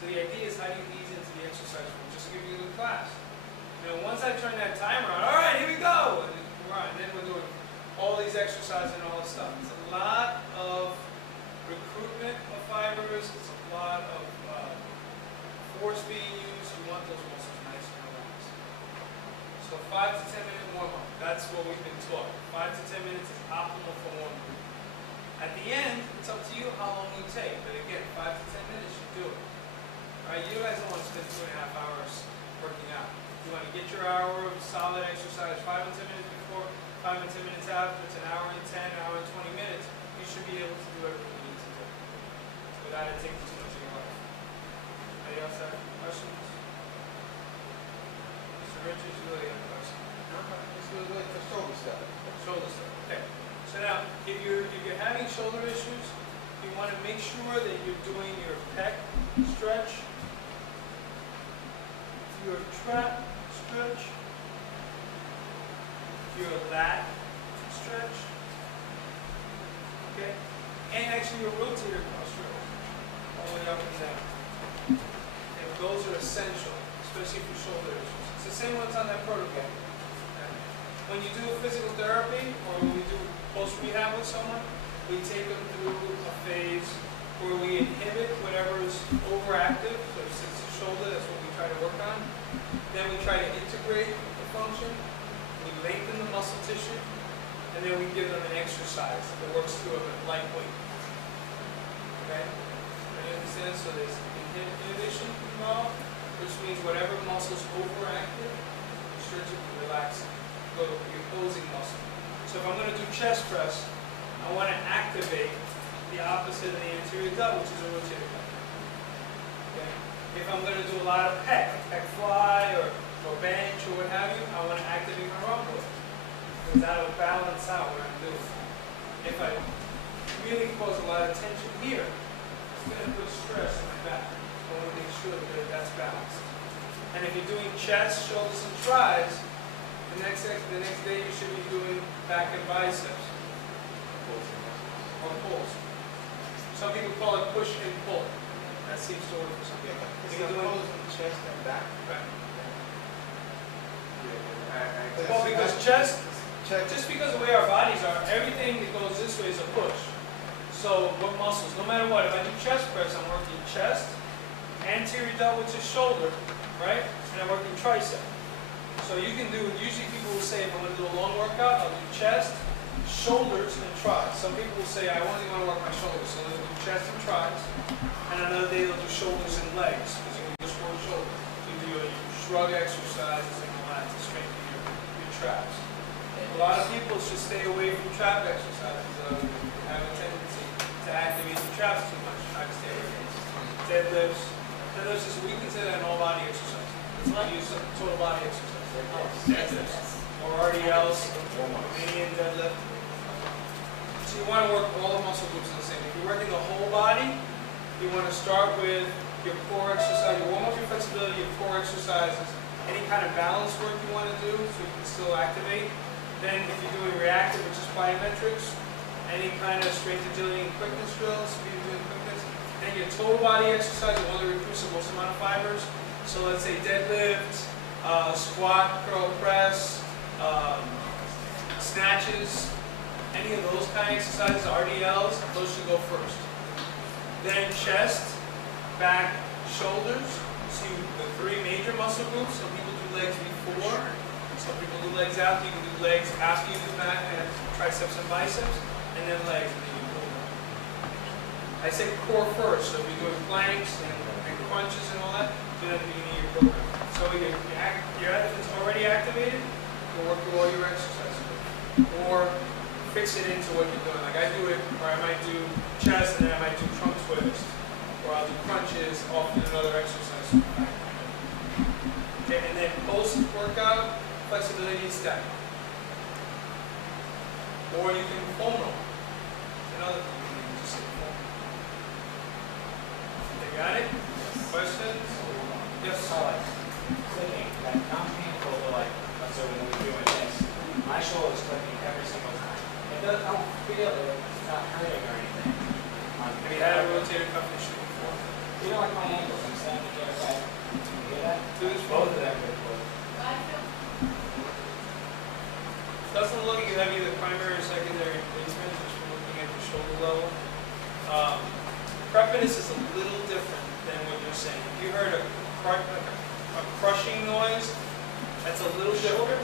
So the idea is how do you ease into the exercise room? Just to give you a good class. You know, once I turn that timer on, all right, here we go. And then we're doing all these exercises and all this stuff. It's a lot of recruitment of fibers. It's a lot of force being used. You want those muscles nice and relaxed. So 5 to 10 minute warm-up. That's what we've been taught. 5 to 10 minutes is optimal for warm-up. At the end, it's up to you how long you take. But again, 5 to 10 minutes, you do it. All right? You guys don't want to spend 2.5 hours working out. You want to get your hour of solid exercise 5 and 10 minutes before, 5 and 10 minutes after. It's an hour and 10, an hour and 20 minutes. You should be able to do everything you need to do without it taking too much of your life. Anybody else have questions? Mr. Richards, you really have a question? Just do it for shoulder stuff. Shoulder stuff. Okay. So now, if you're having shoulder issues, you want to make sure that you're doing your pec stretch, your trap stretch, your lat stretch, okay, and actually your rotator cuff stretch, all the way up and down. And those are essential, especially for shoulder issues. It's the same ones on that protocol. Okay. When you do physical therapy, or when we do post-rehab with someone, we take them through a phase where we inhibit whatever is overactive. So since the shoulder, that's what we try to work on. Then we try to integrate the function. We lengthen the muscle tissue, and then we give them an exercise that works through them at light weight. Okay? You understand? So there's inhibition just means whatever muscle is overactive, stretch it, relax it. Go to the opposing muscle. So if I'm going to do chest press, I want to activate the opposite of the anterior delt, which is a rotator cuff. Okay? If I'm going to do a lot of pec fly, or bench, or what have you, I want to activate my rhomboid. Because that will balance out what I'm doing. If I really cause a lot of tension here, it's going to put stress on my back. I want to make sure that that's balanced. And if you're doing chest, shoulders, and tries, the next day you should be doing back and biceps. Or pulls. Some people call it push and pull. That seems to work for some people. It's the pose in chest and back. Right. Yeah, Well, because chest, just because of the way our bodies are, everything that goes this way is a push. So what muscles? No matter what, if I do chest press, I'm working chest, anterior delt, which is shoulder, right? And I'm working tricep. So you can do, usually people will say, if I want to do a long workout, I'll do chest, shoulders, and tries. Some people will say, I only want to work my shoulders, so they'll do chest and tries. And another day they'll do shoulders and legs, because you can just work shoulders. You do your shrug exercises and all that to strengthen your traps. A lot of people should stay away from trap exercises. They have a tendency to activate the traps too much. Try to stay away from deadlifts. Deadlifts is, we consider an all-body exercise. It's not use a total body exercise. Deadlifts. Or RDLs, Romanian deadlift. So you want to work all the muscle groups the same. If you're working the whole body, you want to start with your core exercise, your warm-up, your flexibility, your core exercises, any kind of balance work you want to do so you can still activate. Then if you're doing reactive, which is plyometrics, any kind of strength, agility, and quickness drills, if you're doing quickness, then your total body exercise, you want to reduce the most amount of fibers. So let's say deadlift, squat, curl press, snatches, any of those kind of exercises, RDLs, those should go first. Then chest, back, shoulders. See the three major muscle groups. Some people do legs before. Some people do legs after. You can do legs after you do back and triceps and biceps, and then legs, and then you pull them. I say core first. So if you're doing planks and crunches and all that, do that at the beginning of your program. So if it's already activated, you work through all your exercises. Or fix it into what you're doing. Like I do it, or I might do chest and then I might do trunk twist, or I'll do crunches off in another exercise. Okay, and then post-workout, flexibility and stack. Or you can foam roll. Another thing you can just say foam. You got it? Questions? Yes. Clicking, that non-painful, like, so when we're doing this, my shoulder is clicking every single time. It doesn't, I don't feel it, it's not hurting or anything. Have you had a rotator cuff issue before? You know, like my ankles, I'm standing here, right? You hear that? Both of them are close. Doesn't look like you have either primary or secondary placement, just from looking at your shoulder level. Crepiness is a little different than what you're saying. If you heard a crushing noise, that's a little different.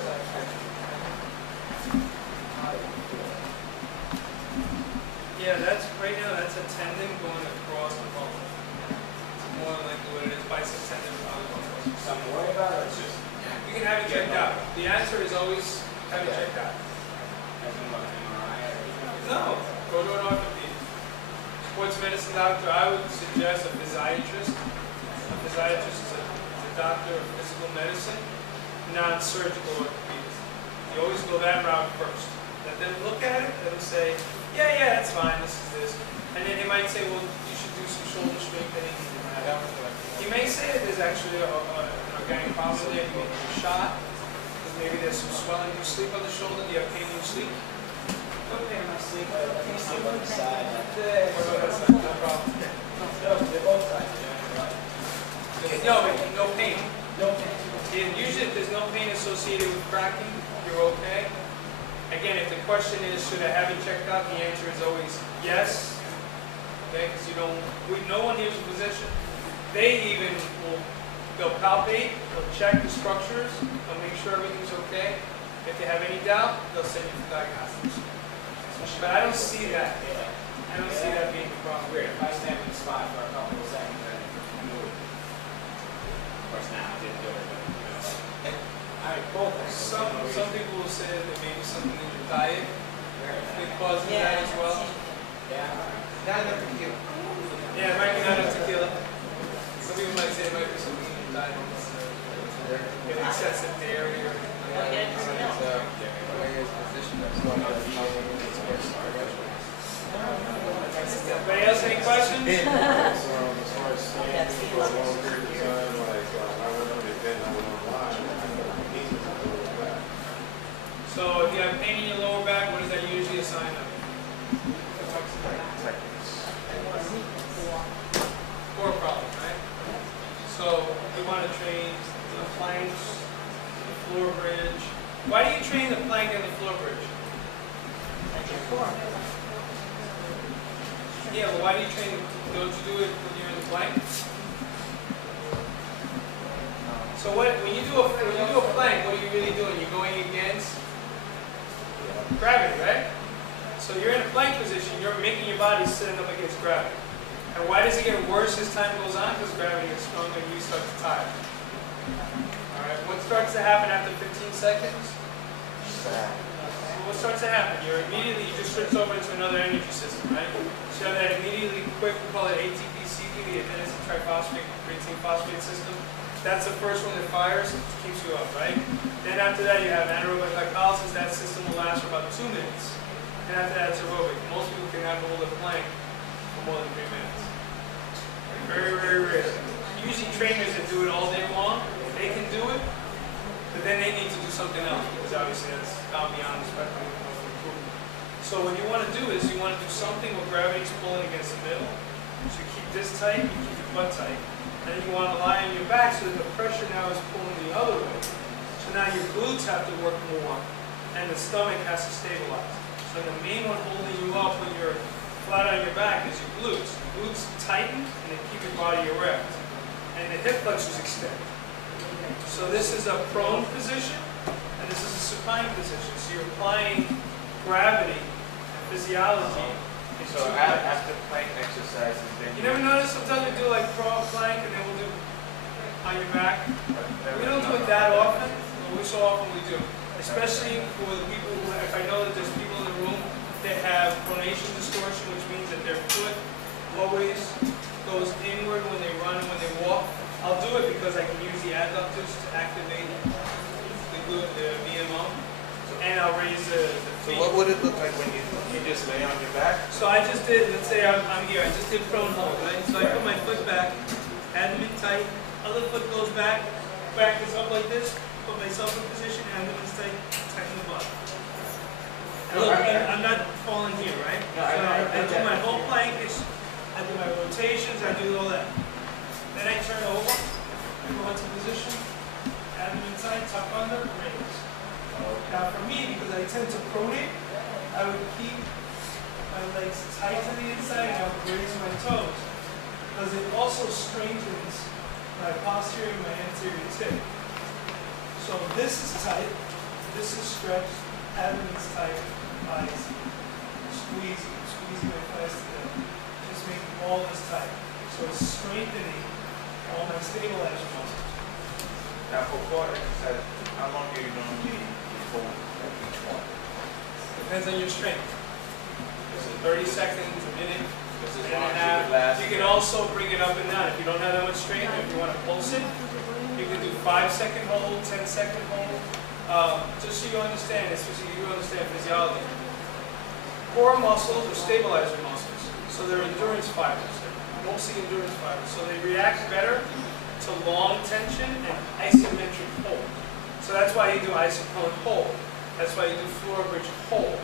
Yeah, that's right now. That's a tendon going across the bone. It's more like what it is, bicep tendon. Something to worry about, or it's just You can have it checked out. The answer is always have it checked out. as in what, MRI or anything? No, go to an orthopedic. Sports medicine doctor, I would suggest a physiatrist. A physiatrist is a doctor of physical medicine, non-surgical orthopedics. You always go that route first. Let them look at it, let them say, yeah, that's fine, this is this. And then he might say, well, you should do some shoulder strengthening. He may say that there's actually an organic problem there, you may need a shot. Maybe there's some swelling. You sleep on the shoulder, do you have pain when you sleep? No pain in my sleep, I can sleep on the side. What about that side? No problem. No, they're both sides. No pain. No pain. And usually if there's no pain associated with cracking, you're okay. Again, if the question is, should I have it checked out, the answer is always yes. Okay, because no one here is a physician. They even they'll palpate, they'll check the structures, they'll make sure everything's okay. If they have any doubt, they'll send you for diagnostics. But I don't see that. I don't see that being a problem. Weird. If I stand in the spot for a couple of seconds, then I move. Of course, now Both things. Some people will say that there may be something in your diet that causes that as well. Yeah. Not enough tequila. Yeah, it might be not enough tequila. Some people might say it might be something in your diet. Get excessive dairy or anything like that. Anybody else any questions? So if you have pain in your lower back, what is that usually a sign of? Core problem, right? So we want to train the planks, the floor bridge. Why do you train the plank and the floor bridge? Yeah, well, why do you train? Don't you do it when you're in the plank? So when you do a plank, what are you really doing? You're going against gravity, right? So you're in a plank position. You're making your body sit up against gravity. And why does it get worse as time goes on? Because gravity gets stronger and you start to tire. All right. What starts to happen after 15 seconds? What starts to happen? You just switch over into another energy system, right? So you have that immediately quick, we call it ATP-CP, the adenosine triphosphate protein phosphate system. That's the first one that fires, keeps you up, right? Then after that, you have anaerobic glycolysis. That system will last for about 2 minutes. And after that, it's aerobic. Most people can have a hold of the plank for more than 3 minutes. Very, very rare. Usually trainers that do it all day long, they can do it, but then they need to do something else because obviously that's gone beyond the spectrum of improvement. So what you want to do is you want to do something where gravity is pulling against the middle. So you keep this tight, you keep your butt tight. And then you want to lie on your back so that the pressure now is pulling the other way. So now your glutes have to work more and the stomach has to stabilize. So the main one holding you up when you're flat on your back is your glutes. The glutes tighten and they keep your body erect. And the hip flexors extend. So this is a prone position and this is a supine position. So you're applying gravity and physiology. So after plank exercises, then You never notice sometimes we do like plank and then we'll do on your back? We don't do it that often, but we so often we do. Especially for the people who, if I know that there's people in the room that have pronation distortion, which means that their foot always goes inward when they run and when they walk. I'll do it because I can use the adductors to activate the VMO, and I'll raise the So feet. what would it look like when you just lay on your back? So I just did, let's say I'm here, I just did prone hold, right? So I put my foot back, abdomen tight, other foot goes back is up like this, put myself in position, abdomen's tight, tighten the butt. And look, I'm not falling here, right? No, I do my whole plank, I do my rotations, I do all that. Then I turn over, go into position, abdomen tight, tuck under, raise. Now for me, because I tend to pronate, I would keep my legs tight to the inside and I would raise my toes. Because it also strengthens my posterior and my anterior tip. So this is tight, this is stretched, abdomen's tight, eyes squeezing my thighs together. Just making all this tight. So it's strengthening all my stabilizer muscles. Now for core exercise, how long do you normally hold at each one? Depends on your strength. So 30 seconds, a minute, Just as minute long and a as you half. could last. You can also bring it up and down. If you don't have that much strength, if you want to pulse it, you can do 5-second hold, 10-second hold. Just so you understand, especially you understand physiology. Core muscles are stabilizer muscles. So they're endurance fibers. They're mostly endurance fibers. So they react better to long tension and isometric hold. So that's why you do isoprone hold. That's why you do floor bridge hold.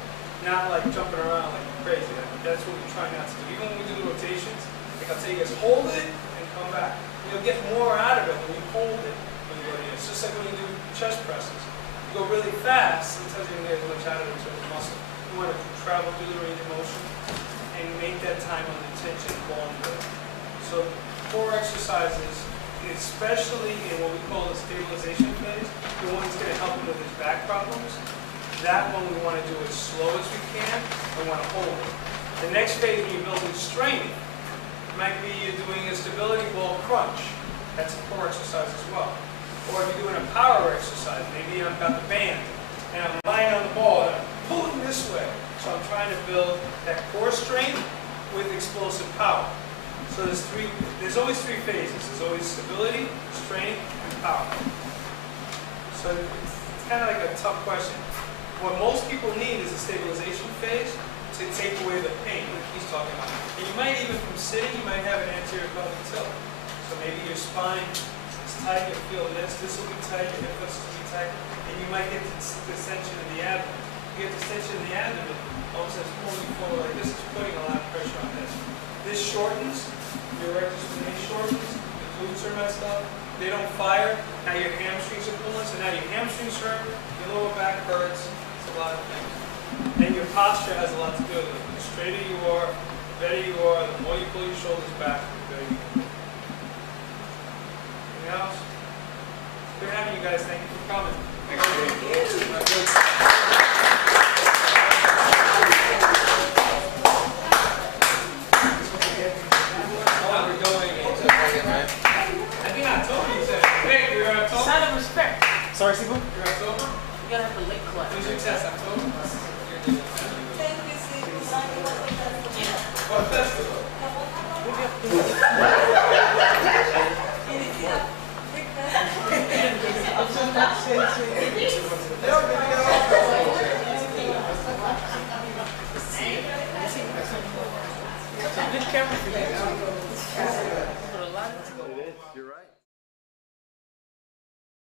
Not like jumping around like crazy. That's what we try not to do. Even when we do the rotations, like I'll tell you guys, hold it and come back. You'll get more out of it when you hold it when you go in. It's just like when you do chest presses. You go really fast, sometimes you don't get as much out of it in terms of muscle. You want to travel through the range of motion and make that time under tension longer. So core exercises, especially in what we call the stabilization phase, the one that's going to help him with his back problems. That one we want to do as slow as we can. We want to hold it. The next phase when you're building strength might be you're doing a stability ball crunch. That's a core exercise as well. Or if you're doing a power exercise, maybe I've got the band and I'm lying on the ball and I'm pulling this way. So I'm trying to build that core strength with explosive power. So there's always three phases. There's always stability, strength, and power. So it's kind of like a tough question. What most people need is a stabilization phase to take away the pain, like he's talking about. And you might even, from sitting, you might have an anterior pelvic tilt. So maybe your spine is tight, you feel this will be tight, your hip flexors will be tight, and you might get distension in the abdomen. You get distension in the abdomen, all of a sudden it's pulling you forward like this, is putting a lot of pressure on this. This shortens, your rectus spinae shortens, the glutes are messed up, they don't fire, now your hamstrings are pulling, so now your hamstrings hurt, your lower back hurts, it's a lot of things. And your posture has a lot to do with it. The straighter you are, the better you are, the more you pull your shoulders back, the better you are. Anything else? Good having you guys, thank you for coming. Thank Sign of respect. Sorry, Steve? You're October? You gotta have the link collect. When's your test? October? Thank you, Steve. What festival?